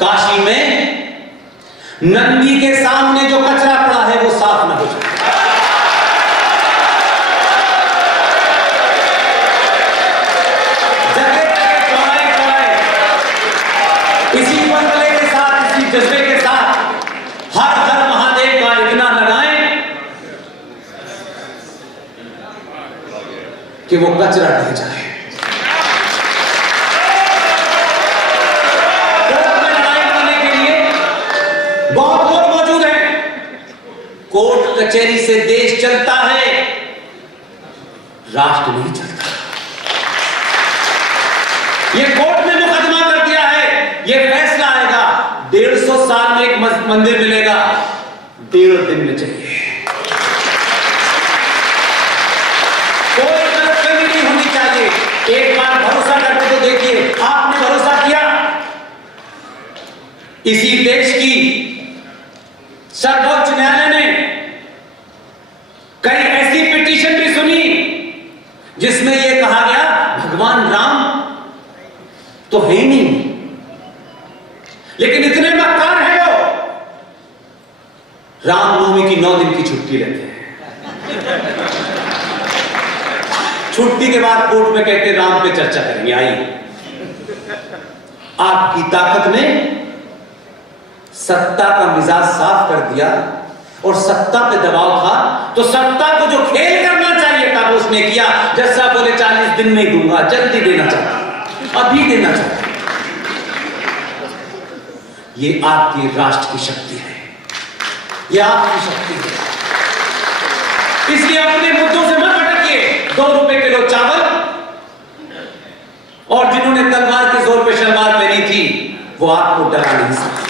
काशी में नंदी के सामने जो कचरा पड़ा है वो साफ न हो जाए। जगह जगह चौराहे चौराहे कि वो कचरा ढह जाए। कोर्ट में लड़ाई करने के लिए बहुत लोग मौजूद हैं। कोर्ट कचहरी से देश चलता है, राष्ट्र नहीं चलता। ये कोर्ट में मुकदमा कर दिया है, ये फैसला आएगा, 150 साल में एक मंदिर मिलेगा, 1.5 दिन में चाहिए। कोई गलतफहमी नहीं होनी चाहिए। एक बार भरोसा करके तो देखिए, आपने भरोसा किया, इसी देश की सर्वोच्च न्यायालय ने कई ऐसी पिटीशन भी सुनी जिसमें यह कहा गया भगवान राम तो है ही नहीं, लेकिन इतने मक्कार हैं वो, रामनवमी की 9 दिन की छुट्टी लेते हैं। छुट्टी के बाद कोर्ट में कहते हैं राम पे चर्चा करेंगे, आइए। आपकी ताकत ने सत्ता का मिजाज साफ कर दिया, और सत्ता पे दबाव था तो सत्ता को जो खेल करना चाहिए था वो उसने किया। जैसा बोले 40 दिन में दूंगा, जल्दी देना चाहता, अभी देना चाहता। ये आपकी राष्ट्र की शक्ति है, ये आपकी शक्ति है। इसलिए अपने मुद्दों से मत भटकिए। 2 रुपए किलो चावल, और जिन्होंने तलवार के जोर पे शलवार पहनी थी वो आपको डरा नहीं सकते।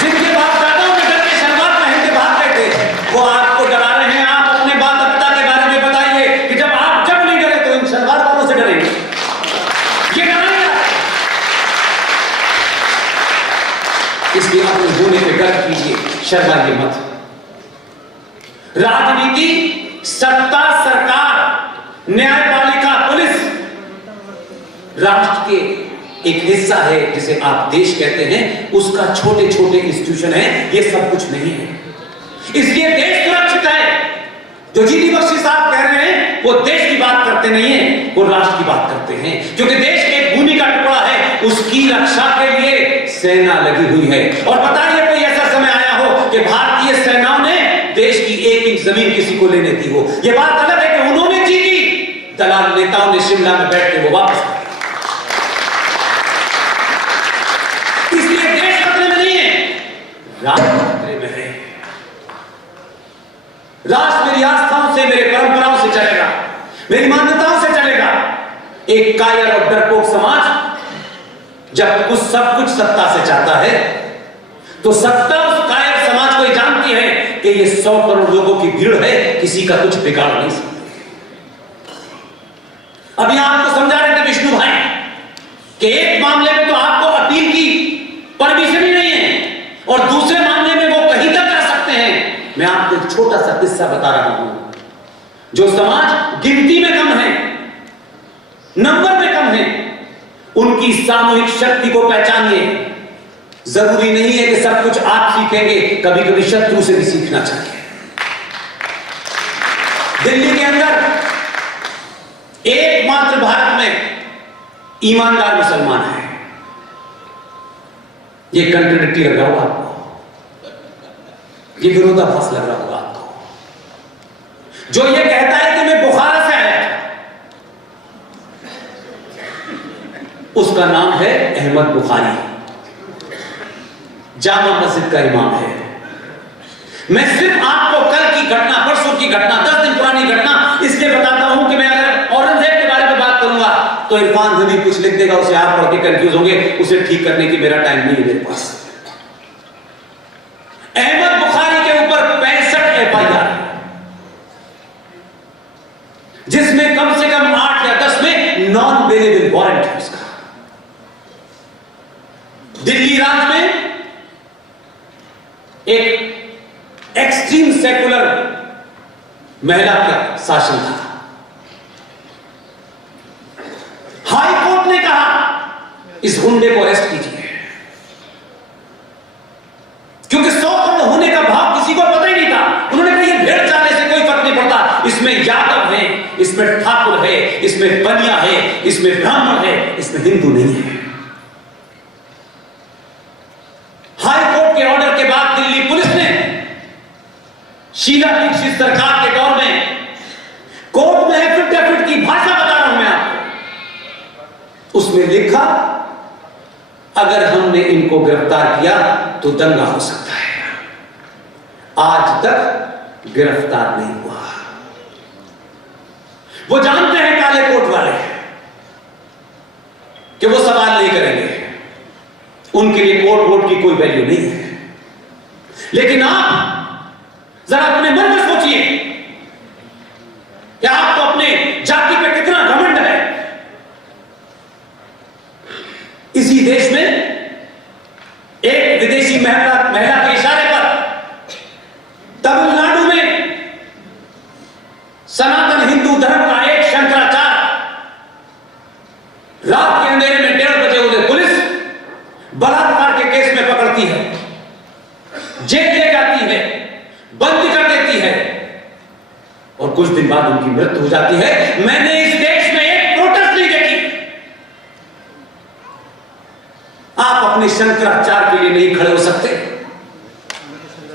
जिनके बाप दादाओं ने डर के शलवार पहन के भाग गए थे वो आपको डरा रहे हैं। आप अपने बाप दादा के बारे में बताइए कि जब नहीं डरे तो इन शलवार वालों से डरेंगे। ये डराएगा, इसलिए अपने होने पे गर्व कीजिए, शर्माइए मत। राजनीति, सत्ता, सरकार, न्यायपालिका, पुलिस राष्ट्र के एक हिस्सा है जिसे आप देश कहते हैं, उसका छोटे छोटे इंस्टीट्यूशन है, ये सब कुछ नहीं है। इसलिए देश सुरक्षित है। जो जीडी बख्शी साहब कह रहे हैं वो देश की बात करते नहीं है, वो राष्ट्र की बात करते हैं, क्योंकि देश के एक भूमि का टुकड़ा है, उसकी रक्षा के लिए सेना लगी हुई है। और बताइए कोई ऐसा समय आया हो कि भारतीय सेनाओं ने देश की 1 इंच जमीन किसी को लेने दी हो। यह बात अलग है कि उन्होंने जीती, दलाल नेताओं ने शिमला में बैठ के वो वापस आए। इसलिए देश खतरे में नहीं है, राष्ट्र खतरे में है। राष्ट्र मेरी आस्थाओं से, मेरे परंपराओं से चलेगा, मेरी मान्यताओं से चलेगा। एक कायर और डरपोक समाज जब कुछ सब कुछ सत्ता से चाहता है तो सत्ता उस कायर समाज को जानती है कि ये 100 करोड़ लोगों की भीड़ है, किसी का कुछ बिगाड़ नहीं सकते। अभी आपको समझा रहे थे विष्णु भाई कि एक मामले में तो आपको अपील की परमिशन ही नहीं है, और दूसरे मामले में वो कहीं तक जा सकते हैं। मैं आपको एक छोटा सा किस्सा बता रहा हूं। जो समाज गिनती में कम है, नंबर में कम है, उनकी सामूहिक शक्ति को पहचानिए। जरूरी नहीं है कि सब कुछ आप सीखेंगे, कभी कभी शत्रु से भी सीखना चाहिए। दिल्ली के अंदर एकमात्र भारत में ईमानदार मुसलमान है। ये कंट्राडिक्टी लग रहा होगा आपको, ये विरोधाभास लग रहा होगा आपको। जो ये कहता है कि मैं बुखारा से आया, उसका नाम है अहमद बुखारी, जामा मस्जिद का इमाम है। मैं सिर्फ आपको कल की घटना, परसों की घटना, 10 दिन पुरानी घटना इसलिए बताता हूं कि मैं अगर औरंगजेब के बारे में बात करूंगा तो इरफान हबीब कुछ लिख देगा, उसे आप पढ़ के कंफ्यूज होंगे, उसे ठीक करने की मेरा टाइम नहीं है मेरे पास। अहमद बुखारी के ऊपर 65 एफआईआर, जिसमें कम से कम 8 या 10 में नॉन बेलेबल वारंट है उसका। दिल्ली राज्य में एक एक्सट्रीम सेकुलर महिला का शासन था। हाई कोर्ट ने कहा इस गुंडे को अरेस्ट कीजिए, क्योंकि 100 करोड़ होने का भाव किसी को पता ही नहीं था। उन्होंने कहा ये भेड़ चाले से कोई फर्क नहीं पड़ता, इसमें यादव है, इसमें ठाकुर है, इसमें बनिया है, इसमें ब्राह्मण है, इसमें हिंदू नहीं है। हाई कोर्ट के ऑर्डर के बाद दिल्ली पुलिस ने शीला दीक्षित सरकार के दौर में देखा, अगर हमने इनको गिरफ्तार किया तो दंगा हो सकता है। आज तक गिरफ्तार नहीं हुआ। वो जानते हैं काले कोट वाले कि वो सवाल नहीं करेंगे, उनके लिए कोट वोट की कोई वैल्यू नहीं है। लेकिन आप जरा अपने मन में सोचिए कि आपको अपने जाति पे कितना घमंड है। इसी देश में एक विदेशी महिला के इशारे पर तमिलनाडु में सनातन हिंदू धर्म का एक शंकराचार्य रात के अंधेरे में 1:30 बजे उसे पुलिस बलात्कार के केस में पकड़ती है, जेल ले जाती है, बंद कर देती है और कुछ दिन बाद उनकी मृत्यु हो जाती है। मैंने इस देश में एक प्रोटेस्ट नहीं देखी। आप अपने शंकराचार्य के लिए नहीं खड़े हो सकते,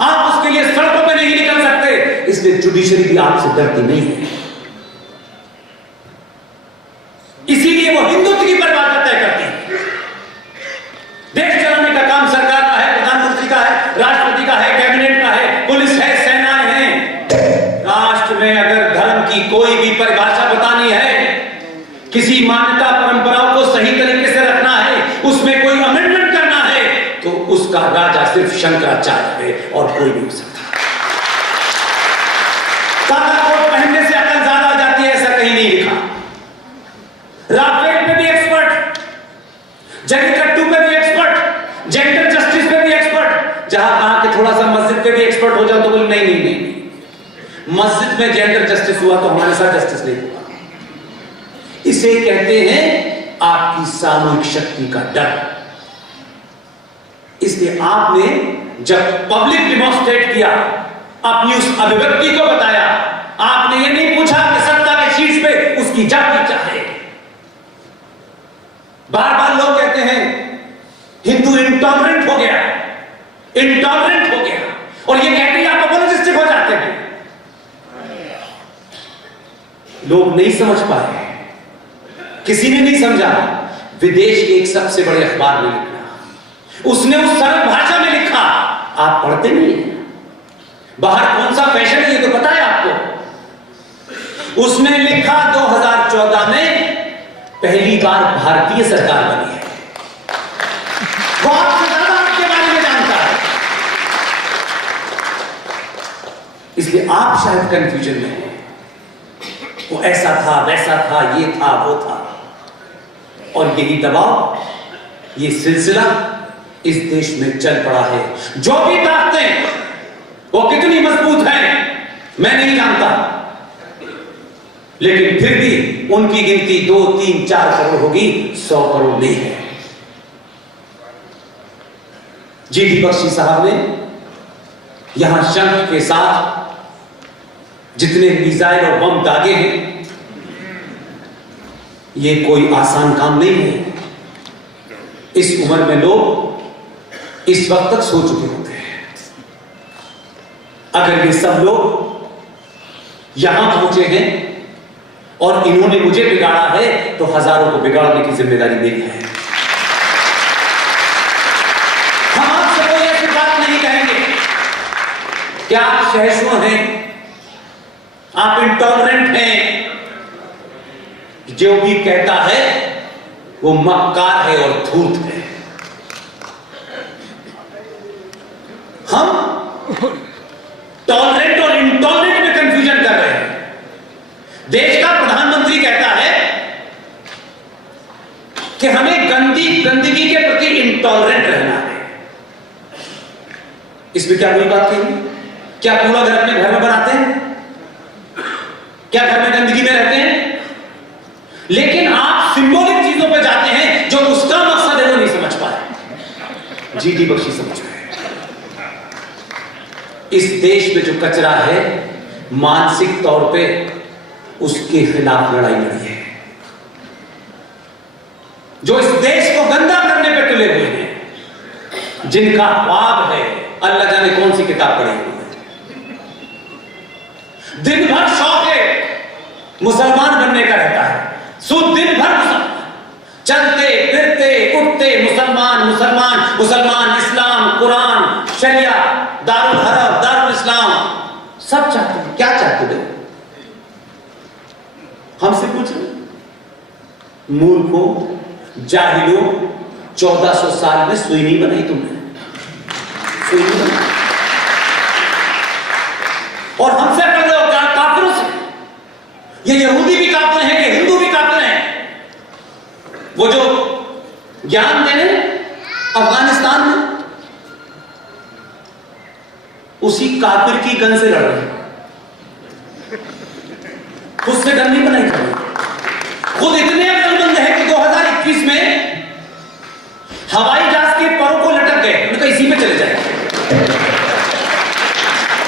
आप उसके लिए सड़कों पे नहीं निकल सकते, इसलिए जुडिशरी भी आपसे डरती नहीं है। इसीलिए वो हिंदुत्व की परिभाषा तय करती है। देश चलाने का काम सरकार का है, प्रधानमंत्री का है, राष्ट्रपति का है, कैबिनेट का है, पुलिस है, सेनाएं हैं। राष्ट्र में अगर धर्म की कोई भी परिभाषा बतानी है, किसी मान्यता परंपराओं को सही तरीके से रखना है, उसमें कोई अमेंडमेंट करना है, तो उसका राजा सिर्फ शंकराचार्य है और कोई नहीं हो सकता। काला कोट पहनने से अकल ज्यादा आ जाती है, ऐसा कहीं नहीं लिखा। राफेल पे भी एक्सपर्ट, जलीकट्टू पे भी एक्सपर्ट, जेंडर जस्टिस पे भी एक्सपर्ट। जहां कहा कि थोड़ा सा मस्जिद पे भी एक्सपर्ट हो जाओ तो बोले नहीं नहीं नहीं, मस्जिद में जेंडर जस्टिस हुआ तो हमारे साथ जस्टिस नहीं हुआ। इसे कहते हैं आपकी सामूहिक शक्ति का डर। इसलिए आपने जब पब्लिक डिमॉन्स्ट्रेट किया, अपनी उस अभिव्यक्ति को बताया, आपने ये नहीं पूछा कि सत्ता के शीर्ष पे उसकी जाति क्या है। बार बार लोग कहते हैं हिंदू इंटॉलरेंट हो गया, इंटॉलरेंट हो गया, और ये कहते ही आप अपोलोजिस्टिक हो जाते हैं। लोग नहीं समझ पाए, किसी ने नहीं समझा। विदेश के एक सबसे बड़े अखबार में लिखा, उसने उस सरल भाषा में लिखा, आप पढ़ते नहीं हैं, बाहर कौन सा फैशन है ये तो पता है आपको। उसने लिखा 2014 में पहली बार भारतीय सरकार बनी है। वो आपसे ज्यादा आपके बारे में जानता है, इसलिए आप शायद कंफ्यूजन में हैं। वो ऐसा था, वैसा था, ये था, वो था, और यही दबाव, ये सिलसिला इस देश में चल पड़ा है। जो भी ताकतें वो कितनी मजबूत हैं मैं नहीं जानता, लेकिन फिर भी उनकी गिनती 2, 3, 4 करोड़ होगी, 100 करोड़ नहीं है। जीडी बख्शी साहब ने यहां शंख के साथ जितने मिसाइल और बम दागे हैं, ये कोई आसान काम नहीं है। इस उम्र में लोग इस वक्त तक सो चुके होते हैं। अगर ये सब लोग यहां पहुंचे हैं और इन्होंने मुझे बिगाड़ा है, तो हजारों को बिगाड़ने की जिम्मेदारी मेरी है। हम आपसे कोई ऐसी बात नहीं कहेंगे कि आप सहिष्णु हैं, आप इंटॉलरेंट हैं। जो भी कहता है वो मक्कार है और धूर्त है। हम टॉलरेंट और इंटॉलरेंट में कंफ्यूजन कर रहे हैं। देश का प्रधानमंत्री कहता है कि हमें गंदगी के प्रति इंटॉलरेंट रहना है। इसमें क्या बुरी बात कही? क्या कूड़ा घर अपने घर में बनाते हैं? क्या घर में गंदगी में रहते हैं? लेकिन आप सिंबॉलिक चीजों पे जाते हैं, जो उसका मकसद है वो नहीं समझ पाए। जीडी बख्शी समझ गए। इस देश में जो कचरा है, मानसिक तौर पे उसके खिलाफ लड़ाई लड़ी है। जो इस देश को गंदा करने पे तुले हुए हैं, जिनका ख्वाब है अल्लाह जाने कौन सी किताब पढ़ी हुई है, दिन भर शौक है मुसलमान बनने का रहता है, दिन भर चलते फिरते मुसलमान, मुसलमान इस्लाम, कुरान, शरिया, दारुल हरब, दारुल इस्लाम, सब चाहते हैं। क्या चाहते हो? हमसे पूछो, मूर्खों, जाहिलों, 1400 साल में सुई नहीं बनाई तुमने, सुई नहीं बनाई। और हमसे कर रहे हो क्या? काफिरों से। ये यहूदी भी काफिर हैं, ये हिंदू भी काफिर हैं। वो जो ज्ञान देने अफगानिस्तान में, उसी काफिर की गन से लड़ रहे हैं, खुद से गन नहीं बनाई थी। खुद इतने अक्लमंद है कि 2021 में हवाई जहाज के परों को लटक गए, उनका इसी में चले जाए।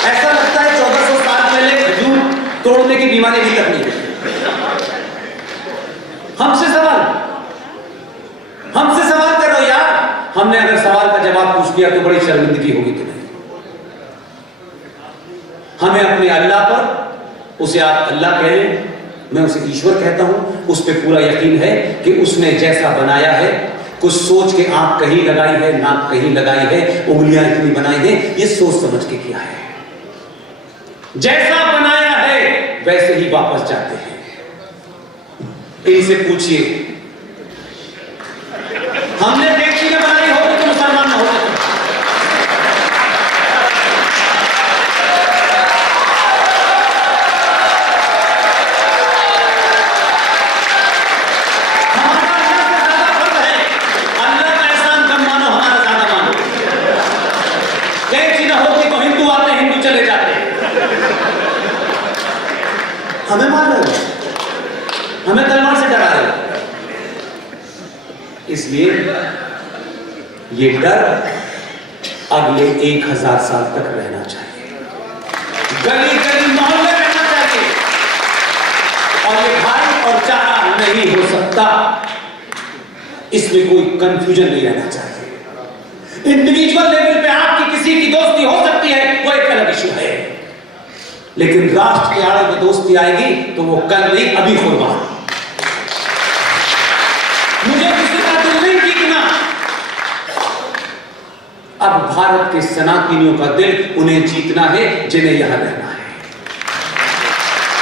ऐसा लगता है 1400 साल पहले खजूर तोड़ने की बीमारी भी तक नहीं है। हमसे सवाल कर रहे हो यार। हमने अगर सवाल का जवाब पूछ दिया तो बड़ी शर्मिंदगी होगी तुम्हें। हमें अपने अल्लाह पर, उसे आप अल्लाह कह लें, मैं उसे ईश्वर कहता हूं, उस पर पूरा यकीन है कि उसने जैसा बनाया है, कुछ सोच के आंख कहीं लगाई है, नाक कहीं लगाई है, उंगलियां इतनी बनाई है, ये सोच समझ के किया है। जैसा बनाया है वैसे ही वापस जाते हैं। इनसे पूछिए, हमने देखी न बनाई होगी तो मुसलमान न होते। हमारा अल्लाह से ज्यादा फर्ज है। अल्लाह का एहसान कम मानो, हमारा ज्यादा मानो। देखी न होती तो हिंदू आते, हिंदू चले जाते। हमें मार रहे हो, हमें तलवार से डरा रहे हो। इसलिए ये डर अगले 1000 साल तक रहना चाहिए, गली गली मोहल्ले रहना चाहिए। और ये भाई और चारा नहीं हो सकता, इसमें कोई कंफ्यूजन नहीं रहना चाहिए। इंडिविजुअल लेवल पे आपकी किसी की दोस्ती हो सकती है, वो एक अलग इशू है, लेकिन राष्ट्र के आड़े में दोस्ती आएगी तो वो कल नहीं अभी खुलवा। मुझे किसी का दिल नहीं जीतना। अब भारत के सनातनियों का दिल उन्हें जीतना है जिन्हें यहां रहना है,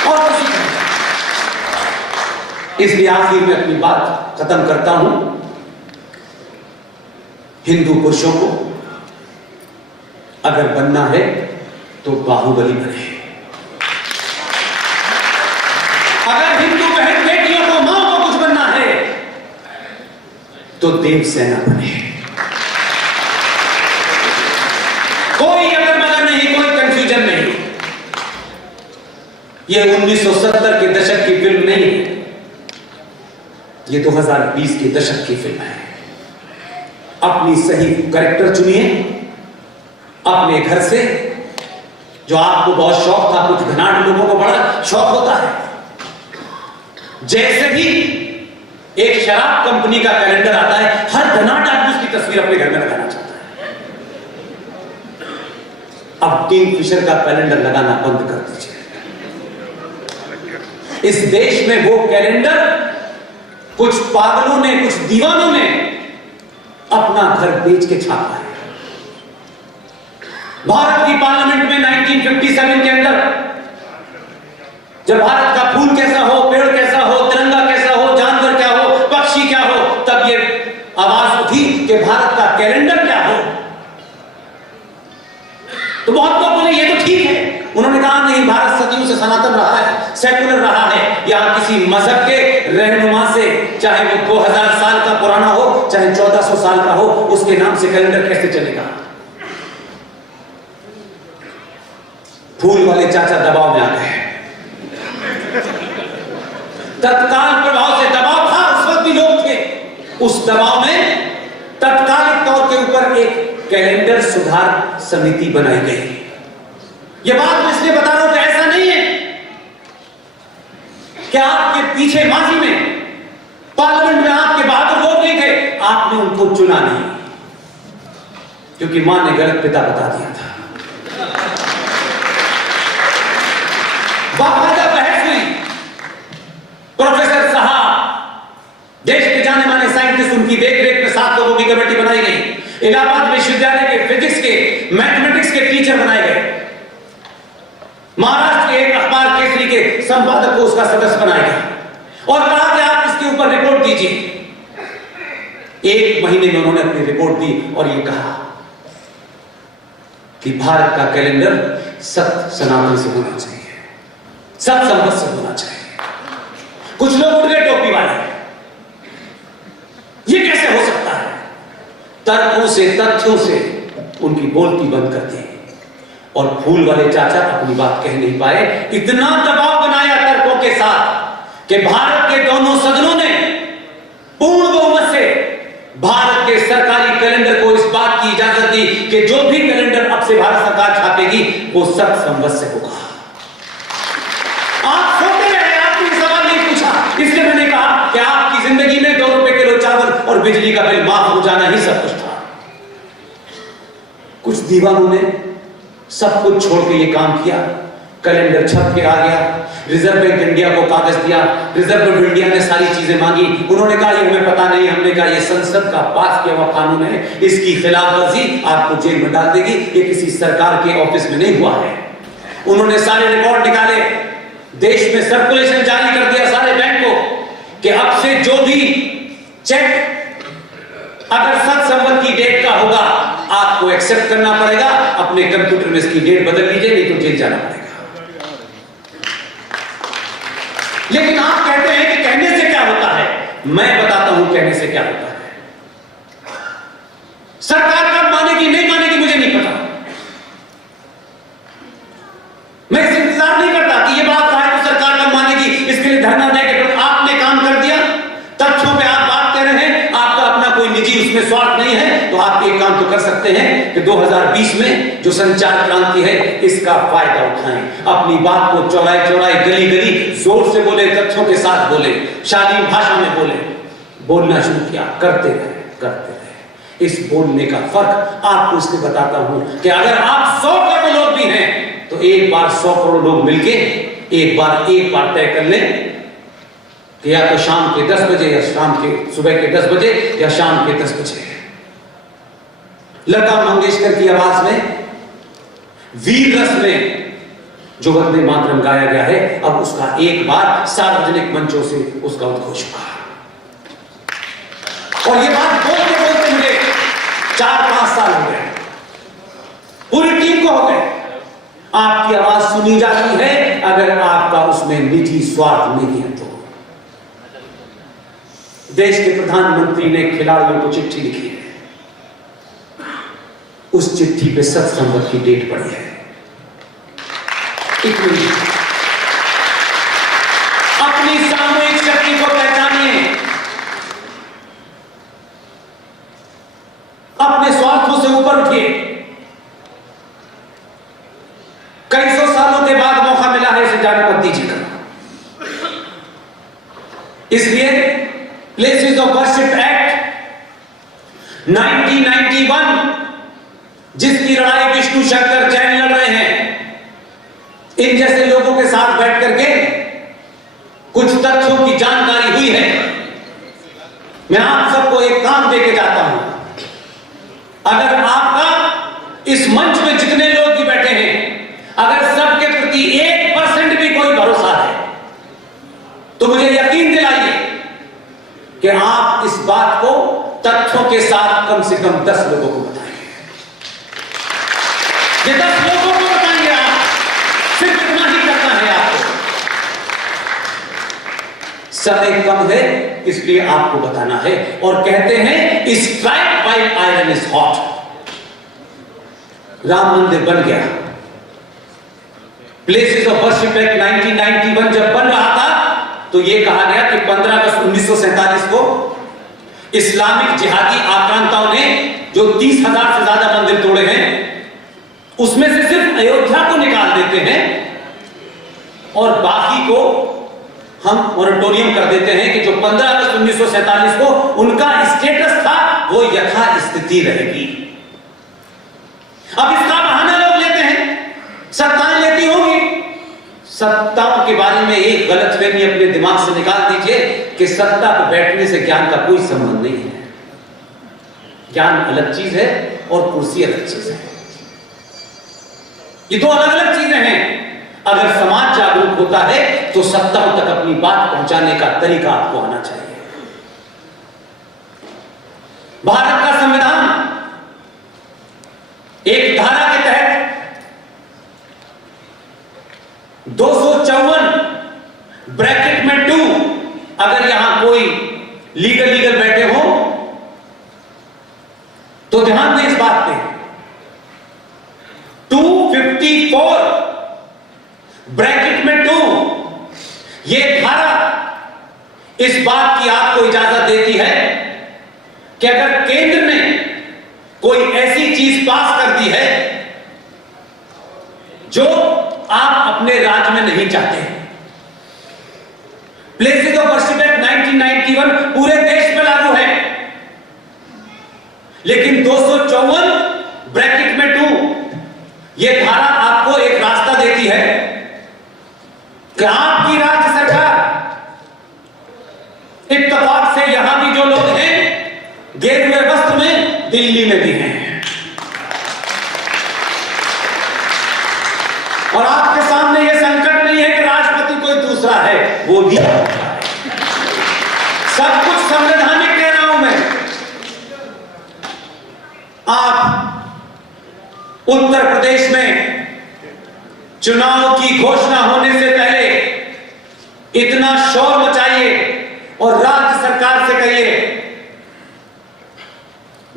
और किसी का। इसलिए आखिर में अपनी बात खत्म करता हूं। हिंदू पुरुषों को अगर बनना है तो बाहुबली बने। अगर हिंदू बहन बेटियों को, मां को कुछ बनना है तो देवसेना बने। कोई अगर मगर नहीं, कोई कंफ्यूजन नहीं। यह 1970 के दशक की फिल्म नहीं है, यह 2020 के दशक की फिल्म है। अपनी सही कैरेक्टर चुनिए अपने घर से। जो आपको बहुत शौक था, कुछ घनाट लोगों को बड़ा शौक होता है, जैसे ही एक शराब कंपनी का कैलेंडर आता है, हर घनाट आदमी उसकी तस्वीर अपने घर में लगाना चाहता है। अब किंगफिशर का कैलेंडर लगाना बंद कर दीजिए। इस देश में वो कैलेंडर कुछ पागलों ने, कुछ दीवानों ने अपना घर बेच के छापा है। भारत की पार्लियामेंट में 1957 के अंदर जब भारत का फूल कैसा हो, पेड़ कैसा हो, तिरंगा कैसा हो, जानवर क्या हो, पक्षी क्या हो, तब ये आवाज उठी कि भारत का कैलेंडर क्या हो। तो बहुत लोग बोले ये तो ठीक है। उन्होंने कहा नहीं, भारत सदियों से सनातन रहा है, सेकुलर रहा है। यहां किसी मजहब के रहनुमा से, चाहे वो 2000 साल का पुराना हो, चाहे 1400 साल का हो, उसके नाम से कैलेंडर कैसे चलेगा? फूल वाले चाचा दबाव में आ गए। तत्काल प्रभाव से दबाव था, उस वक्त भी लोग थे उस दबाव में। तत्कालिक तौर के ऊपर एक कैलेंडर सुधार समिति बनाई गई। यह बात मैं इसलिए बता रहा हूं कि ऐसा नहीं है कि आपके पीछे माजी में पार्लियामेंट में आपके बहादुर लोग नहीं थे, आपने उनको चुना नहीं, क्योंकि मां ने गलत पिता बता दिया था। बाकायदा बहस हुई। प्रोफेसर साहब, देश के जाने माने साइंटिस्ट, उनकी देखरेख में 7 लोगों की कमेटी बनाई गई। इलाहाबाद विश्वविद्यालय के फिजिक्स के, मैथमेटिक्स के टीचर बनाए गए। महाराष्ट्र के एक अखबार केसरी के संपादक को उसका सदस्य बनाया गया और कहा कि आप इसके ऊपर रिपोर्ट दीजिए। 1 महीने में उन्होंने अपनी रिपोर्ट दी और यह कहा कि भारत का कैलेंडर सत्य सनातन से होना चाहिए, सत्य संपत से होना चाहिए। कुछ लोग उठ गए टोपी वाले, ये कैसे हो सकता है? तर्कों से, तथ्यों से उनकी बोलती बंद कर दी और फूल वाले चाचा अपनी बात कह नहीं पाए। इतना दबाव बनाया तर्कों के साथ कि भारत के दोनों सदनों ने पूर्ण बहुमत से भारत के सरकारी कैलेंडर को इस बात की इजाजत दी कि जो भी कैलेंडर अब से भारत सरकार छापेगी वो सत्य संवत से होगा। आप सोते रहे, आपने सवाल नहीं पूछा, इसलिए मैंने कहा कि आपकी जिंदगी में 2 रुपए किलो चावल और बिजली का बिल माफ हो जाना ही सब कुछ था। कुछ दीवानों ने सब कुछ छोड़ के ये काम किया। कैलेंडर छप के आ गया, रिजर्व बैंक इंडिया को कागज दिया, रिजर्व बैंक इंडिया ने सारी चीजें मांगी। उन्होंने कहा ये हमें पता नहीं। हमने कहा ये संसद का पास किया हुआ कानून है, इसकी खिलाफवर्जी आपको जेल में डाल देगी। ये किसी सरकार के ऑफिस में नहीं हुआ है। उन्होंने सारे रिकॉर्ड निकाले, देश में सर्कुलेशन जारी कर दिया सारे बैंक को कि अब से जो भी चेक अगर सत्य संबंध की डेट का होगा आपको एक्सेप्ट करना पड़ेगा। अपने कंप्यूटर में इसकी डेट बदल लीजिए, नहीं तो जेल जाना पड़ेगा। लेकिन आप कहते हैं कि कहने से क्या होता है। मैं बताता हूं कहने से क्या होता है। सरकार कब मानेगी नहीं मानेगी मुझे नहीं पता। मैं इस इंतजार नहीं करता कि ये बात कहा है तो सरकार कब मानेगी, इसके लिए धरना देकर आपने काम कर दिया। तथ्यों पे आप बात कर रहे हैं, आपका अपना कोई निजी उसमें स्वार्थ नहीं है, तो आप एक काम तो कर सकते हैं कि 2020 में जो संचार क्रांति है इसका फायदा उठाएं। अपनी बात को चौराहे चौराहे, गली गली जोर से बोले, तथ्यों के साथ बोले, शालीन भाषा में बोले। बोलना शुरू किया, करते रहे। इस बोलने का फर्क आपको इसलिए बताता हूं कि अगर आप 100 करोड़ लोग भी हैं तो एक बार 100 करोड़ लोग मिलके एक बार तय कर लें कि या तो शाम के 10 बजे या सुबह के 10 बजे या शाम के 10 बजे लता मंगेशकर की आवाज में वीर रस में जो वंदे मातरम गाया गया है, अब उसका एक बार सार्वजनिक मंचों से उसका उद्घोष हुआ। और ये बात बोलते बोलते मुझे 4-5 साल हो गए, पूरी टीम को हो गए। आपकी आवाज सुनी जाती है अगर आपका उसमें निजी स्वार्थ नहीं है तो। देश के प्रधानमंत्री ने खिलाड़ियों को चिट्ठी लिखी है, उस चिट्ठी पे सत्य संबंध की डेट पड़ी है। अपनी सामूहिक शक्ति को पहचानिए, अपने स्वार्थों से ऊपर उठिए। कई सौ सालों के बाद मौका मिला है, इसे जाने मत दीजिएगा। इसलिए प्लेसेस ऑफ वर्शिप एक्ट 1991 जिसकी लड़ाई विष्णु शंकर जैन लड़ रहे हैं, इन जैसे लोगों के साथ बैठ करके कुछ तथ्यों की जानकारी हुई है। मैं आप सबको एक काम देके जाता हूं। अगर आपका इस मंच में जितने लोग भी बैठे हैं, अगर सबके प्रति 1% भी कोई भरोसा है तो मुझे यकीन दिलाइए कि आप इस बात को तथ्यों के साथ कम से कम 10 लोगों को बताएंगे। ये 10 लोगों को बताएंगे। आप सिर्फ इतना ही करना है आपको। समय कम है इसलिए आपको बताना है। और कहते हैं strike while iron is hot. Ram मंदिर बन गया। प्लेसेस ऑफ वर्शिप एक्ट 1991 जब बन रहा था तो यह कहा गया कि 15 अगस्त 1947 को इस्लामिक जिहादी आक्रांताओं ने जो 30,000 से ज्यादा मंदिर तोड़े हैं उसमें से सिर्फ अयोध्या को निकाल देते हैं और बाकी को हम मोरेटोरियम कर देते हैं कि जो 15 अगस्त 1947 को उनका स्टेटस था वो यथास्थिति रहेगी। अब इसका बहाना लोग लेते हैं, सत्ताएं लेती होंगी। सत्ताओं के बारे में एक गलतफहमी अपने दिमाग से निकाल दीजिए कि सत्ता पर बैठने से ज्ञान का कोई संबंध नहीं है। ज्ञान अलग चीज है और कुर्सी अलग चीज है। ये दो अलग अलग चीजें हैं। अगर समाज जागरूक होता है तो सत्ताओं तक अपनी बात पहुंचाने का तरीका आपको आना चाहिए। भारत का संविधान एक धारा के तहत 254 ब्रैकेट में 2, अगर यहां कोई लीगल बैठे हो तो ध्यान दें इस बात पे, 254 ब्रैकेट में 2, यह धारा इस बात की आपको इजाजत देती है कि अगर केंद्र ने कोई ऐसी चीज पास कर दी है जो आप अपने राज्य में नहीं चाहते हैं। प्लेसेस ऑफ वर्शिप एक्ट 1991 पूरे देश में लागू है, लेकिन 254 ब्रैकेट में 2 यह धारा आपको एक रास्ता देती है कि आपकी राज्य सरकार, इत्तेफाक से यहां भी जो लोग हैं गेरुए वस्त्र में, दिल्ली में भी हैं, और आपके सामने यह संकट नहीं है कि राष्ट्रपति कोई दूसरा है, वो भी सब कुछ संवैधानिक कह रहा हूं मैं। आप उत्तर प्रदेश में चुनाव की घोषणा होने से पहले इतना शोर मचाइए और राज्य सरकार से कहिए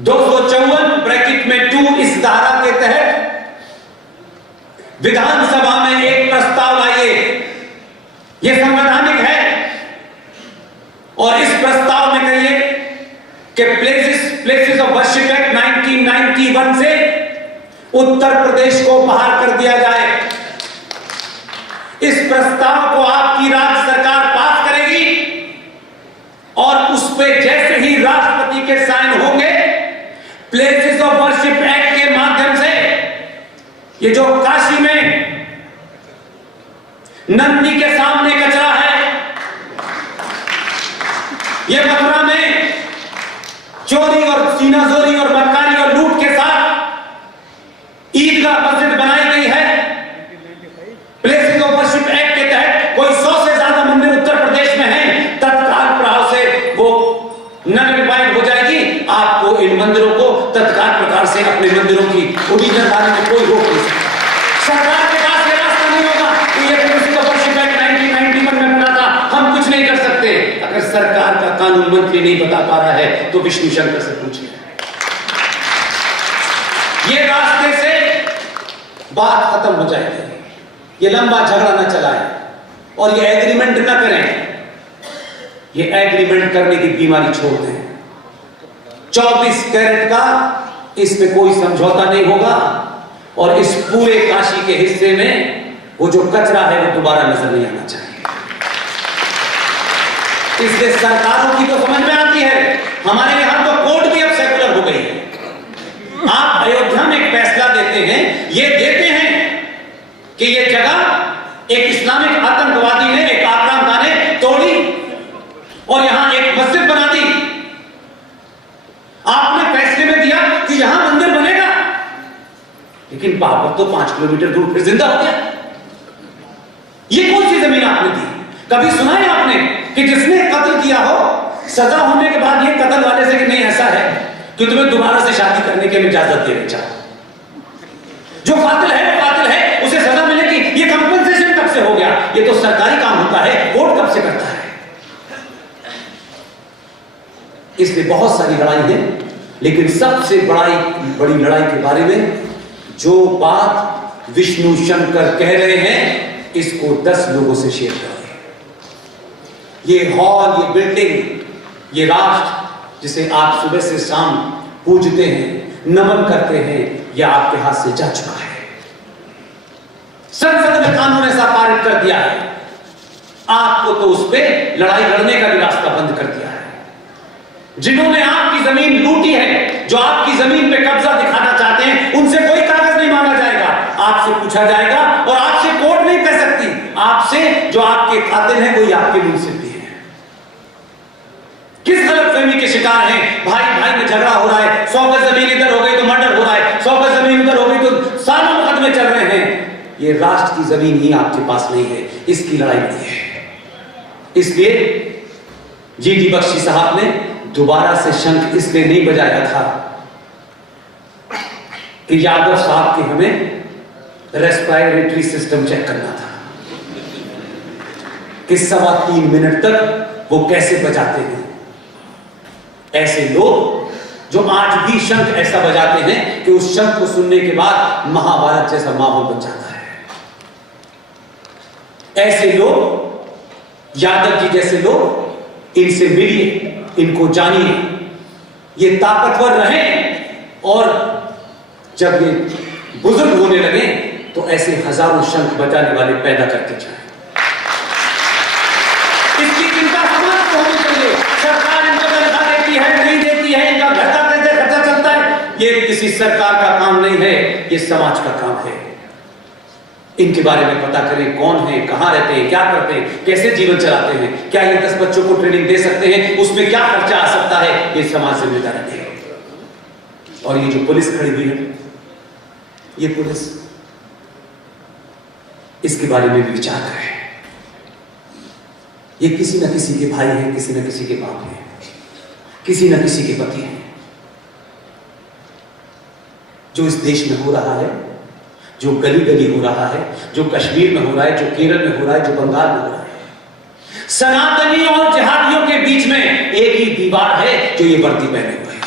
254 ब्रैकेट में 2 इस धारा के तहत विधानसभा में एक प्रस्ताव लाइए। यह संवैधानिक है और इस प्रस्ताव में कहिए कि प्लेसेस ऑफ वर्शिप एक्ट 1991 से उत्तर प्रदेश को बाहर कर दिया जाए। इस प्रस्ताव को आपकी राज्य सरकार पास करेगी और उस पर जैसे ही राष्ट्रपति के साइन होंगे, प्लेसेस ऑफ वर्शिप एक्ट के माध्यम से ये जो काशी में नंदी के सामने कचरा है, ये मथुरा में चोरी और सीनाजोरी और बदकारी और लूट के साथ ईदगाह मस्जिद बनाई गई है। प्लेसेस ऑफ वर्शिप एक्ट के तहत कोई 100 से ज्यादा मंदिर उत्तर प्रदेश में हैं, तत्काल प्रभाव से वो नगरीकरण हो जाएगी। आपको इन मंदिरों को तत्काल प्रकार से अपने मंदिरों की ओरिजिनल बनाने में कोई रोक नहीं सकता। सरकार के पास ये रास्ता नहीं होगा कि ये प्लेसेस ऑफ वर्शिप एक्ट 1991 में बना था, हम कुछ नहीं कर सकते। अगर सरकार का कानून मंत्री नहीं बता पा रहा है तो विष्णु शंकर से पूछिए। ये रास्ते से बात खत्म हो जाएगी, ये लंबा झगड़ा न चलाएं और ये एग्रीमेंट न करें। ये एग्रीमेंट करने की बीमारी छोड़ दें। 24 कैरेट का इस पे कोई समझौता नहीं होगा और इस पूरे काशी के हिस्से में वो जो कचरा है वो दोबारा नजर नहीं आना चाहिए। इसलिए सरकारों की तो समझ में आती है, हमारे यहां तो कोर्ट भी अब सेकुलर हो गई है। आप अयोध्या में एक फैसला देते हैं, ये देते हैं कि ये जगह एक इस्लामिक आतंकवादी ने, एक आक्रामक ने तोड़ी और यहां एक मस्जिद बना दी। आपने फैसले में दिया कि यहां मंदिर बनेगा, लेकिन बाबर तो 5 किलोमीटर दूर फिर जिंदा हो गया। ये कौन सी जमीन आपने दी? कभी सुना है आपने कि जिसने कत्ल किया हो, सजा होने के बाद ये कत्ल वाले से कि नहीं ऐसा है कि तुम्हें दोबारा से शादी करने की इजाजत देनी चाहिए। जो कातिल है वो कातिल है, उसे सजा मिलेगी। ये कंपनसेशन कब से हो गया? ये तो सरकारी काम होता है, कोर्ट कब से करता है? इसलिए बहुत सारी लड़ाई है, लेकिन सबसे बड़ी लड़ाई के बारे में जो बात विष्णु शंकर कह रहे हैं, इसको 10 लोगों से शेयर करें। ये हॉल, ये बिल्डिंग, ये राष्ट्र जिसे आप सुबह से शाम पूजते हैं, नमन करते हैं, यह आपके हाथ से जा चुका है। संसद ने कानून ऐसा पारित कर दिया है, आपको तो उस पर लड़ाई लड़ने का भी रास्ता बंद कर दिया है। जिन्होंने आपकी जमीन लूटी है, जो आपकी जमीन पे कब्जा दिखाना चाहते हैं, उनसे कोई कागज नहीं मांगा जाएगा, आपसे पूछा जाएगा और आपसे कोर्ट नहीं कह सकती। आपसे जो आपके कातिल हैं वही आपके मुंह से भी है। किस गलतफहमी के शिकार हैं? भाई भाई में झगड़ा हो रहा है, 100 गज जमीन इधर हो गई तो मर्डर हो रहा है, 100 गज जमीन उधर हो गई तो सालों मुकदमे चल रहे हैं। ये राष्ट्र की जमीन ही आपके पास नहीं है, इसकी लड़ाई नहीं है। इसलिए जीडी बख्शी साहब ने दोबारा से शंख इसलिए नहीं बजाया था कि यादव साहब के हमें रेस्पिरेटरी सिस्टम चेक करना था कि 3.25 मिनट तक वो कैसे बजाते हैं। ऐसे लोग जो आज भी शंख ऐसा बजाते हैं कि उस शंख को सुनने के बाद महाभारत जैसा माहौल बन जाता है। ऐसे लोग, यादव जी जैसे लोग, इनसे मिलिए, इनको जानिए, ये ताकतवर रहें और जब ये बुजुर्ग होने लगे तो ऐसे हजारों शंख बजाने वाले पैदा करके जाएं। इसकी चिंता समाज को होनी चाहिए। सरकार इनको तनख्वाह देती है, नहीं देती है, इनका घर का कैसे खर्चा चलता है, ये किसी सरकार का काम नहीं है, ये समाज का काम है। इनके बारे में पता करें, कौन है, कहां रहते हैं, क्या करते हैं, कैसे जीवन चलाते हैं, क्या ये 10 बच्चों को ट्रेनिंग दे सकते हैं, उसमें क्या खर्चा आ सकता है, ये समाज जिम्मेदारी है। और ये जो पुलिस खड़ी हुई है, ये पुलिस, इसके बारे में भी विचार करें। ये किसी न किसी के भाई हैं, किसी न किसी के बाप हैं, किसी न किसी के पति हैं। जो इस देश में हो रहा है, जो गली गली हो रहा है, जो कश्मीर में हो रहा है, जो केरल में हो रहा है, जो बंगाल में हो रहा है, सनातनी और जिहादियों के बीच में एक ही दीवार है जो ये वर्दी पहने हुए हैं।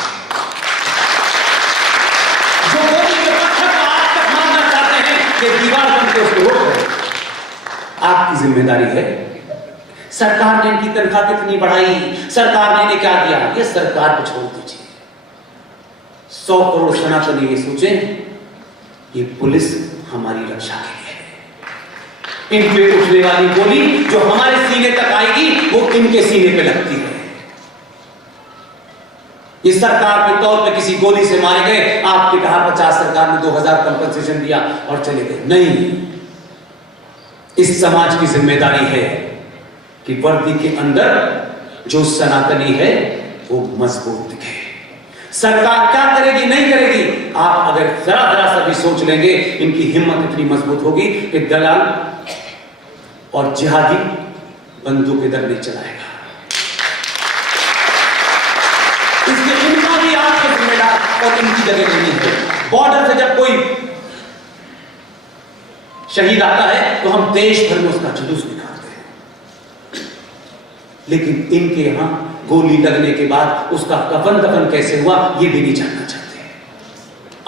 जो मोदी के पत्थर को आज तक मारना चाहते हैं, ये दीवार बनकर उसको रोक रहे हैं। आपकी जिम्मेदारी है। सरकार ने इनकी तनख्वाह कितनी बढ़ाई, सरकार ने इन्हें क्या दिया, ये सरकार को छोड़ दीजिए। 100 करोड़ सनातनी ये सोचें, ये पुलिस हमारी रक्षा के लिए है। इन पे उठने वाली गोली जो हमारे सीने तक आएगी, वो इनके सीने पे लगती है। ये सरकार के तौर पे किसी गोली से मारे गए, आपने कहा 50 सरकार ने 2000 कंपनसेशन दिया और चले गए, नहीं। इस समाज की जिम्मेदारी है कि वर्दी के अंदर जो सनातनी है वो मजबूत दिखे। सरकार क्या करेगी, नहीं करेगी, आप अगर जरा जरा सा भी सोच लेंगे, इनकी हिम्मत इतनी मजबूत होगी कि दलाल और जिहादी बंदूक इधर नहीं चलाएगा। इसलिए इनका भी आपके जिम्मेदार और इनकी जगह नहीं है। बॉर्डर से जब कोई शहीद आता है तो हम देश भर में उसका जुलूस निकालते हैं, लेकिन इनके यहां गोली लगने के बाद उसका कफन दफन कैसे हुआ ये भी नहीं जानना चाहते।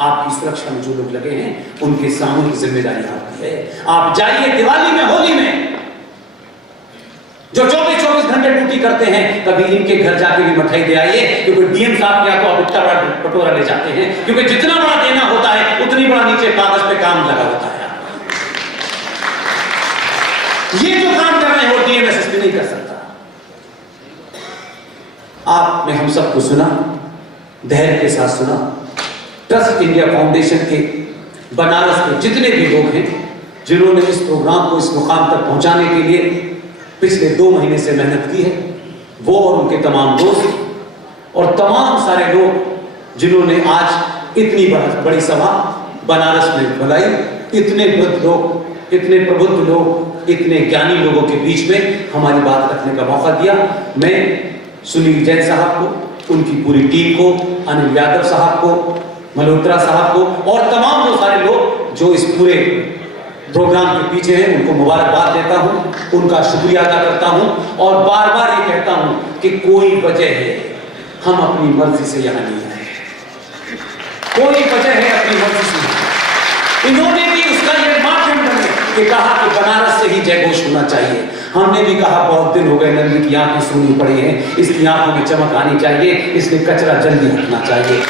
आपकी सुरक्षा में जो लोग लगे हैं उनके सामूहिक जिम्मेदारी आपकी है। आप जाइए दिवाली में, होली में, जो 24-24 घंटे ड्यूटी करते हैं, कभी इनके घर जाके भी मिठाई दे आइए, क्योंकि डीएम साहब के यहाँ तो आप इतना बड़ा पटोरा ले जाते हैं, क्योंकि जितना बड़ा देना होता है उतनी बड़ा नीचे कागज पे काम लगा होता है। ये जो काम कर रहे हैं वो डीएम एसएसपी नहीं कर सकता। आपने हम सबको सुना, धैर्य के साथ सुना। ट्रस्ट इंडिया फाउंडेशन के बनारस के जितने भी लोग हैं जिन्होंने इस प्रोग्राम को इस मुकाम तक पहुंचाने के लिए पिछले 2 महीने से मेहनत की है, वो और उनके तमाम दोस्त और तमाम सारे लोग जिन्होंने आज इतनी बड़ी सभा बनारस में बुलाई, इतने वृद्ध लोग, इतने प्रबुद्ध लोग, इतने ज्ञानी लोगों के बीच में हमारी बात रखने का मौका दिया। मैं सुनील जैन साहब को, उनकी पूरी टीम को, अनिल यादव साहब को, मल्होत्रा साहब को और तमाम वो सारे लोग जो इस पूरे प्रोग्राम के पीछे हैं, उनको मुबारकबाद देता हूं, उनका शुक्रिया अदा करता हूं और बार बार ये कहता हूं कि कोई वजह है हम अपनी मर्जी से यहां नहीं आए, कोई वजह है अपनी मर्जी से। इन्होंने भी उसका ये माध्यम बने कि कहा कि बनारस से ही जयघोष होना चाहिए। हमने भी कहा बहुत दिन हो गए नंदी की आंखें सूनी पड़ी है, इसकी आंखों में चमक आनी चाहिए, इसलिए कचरा जल्दी हटना चाहिए।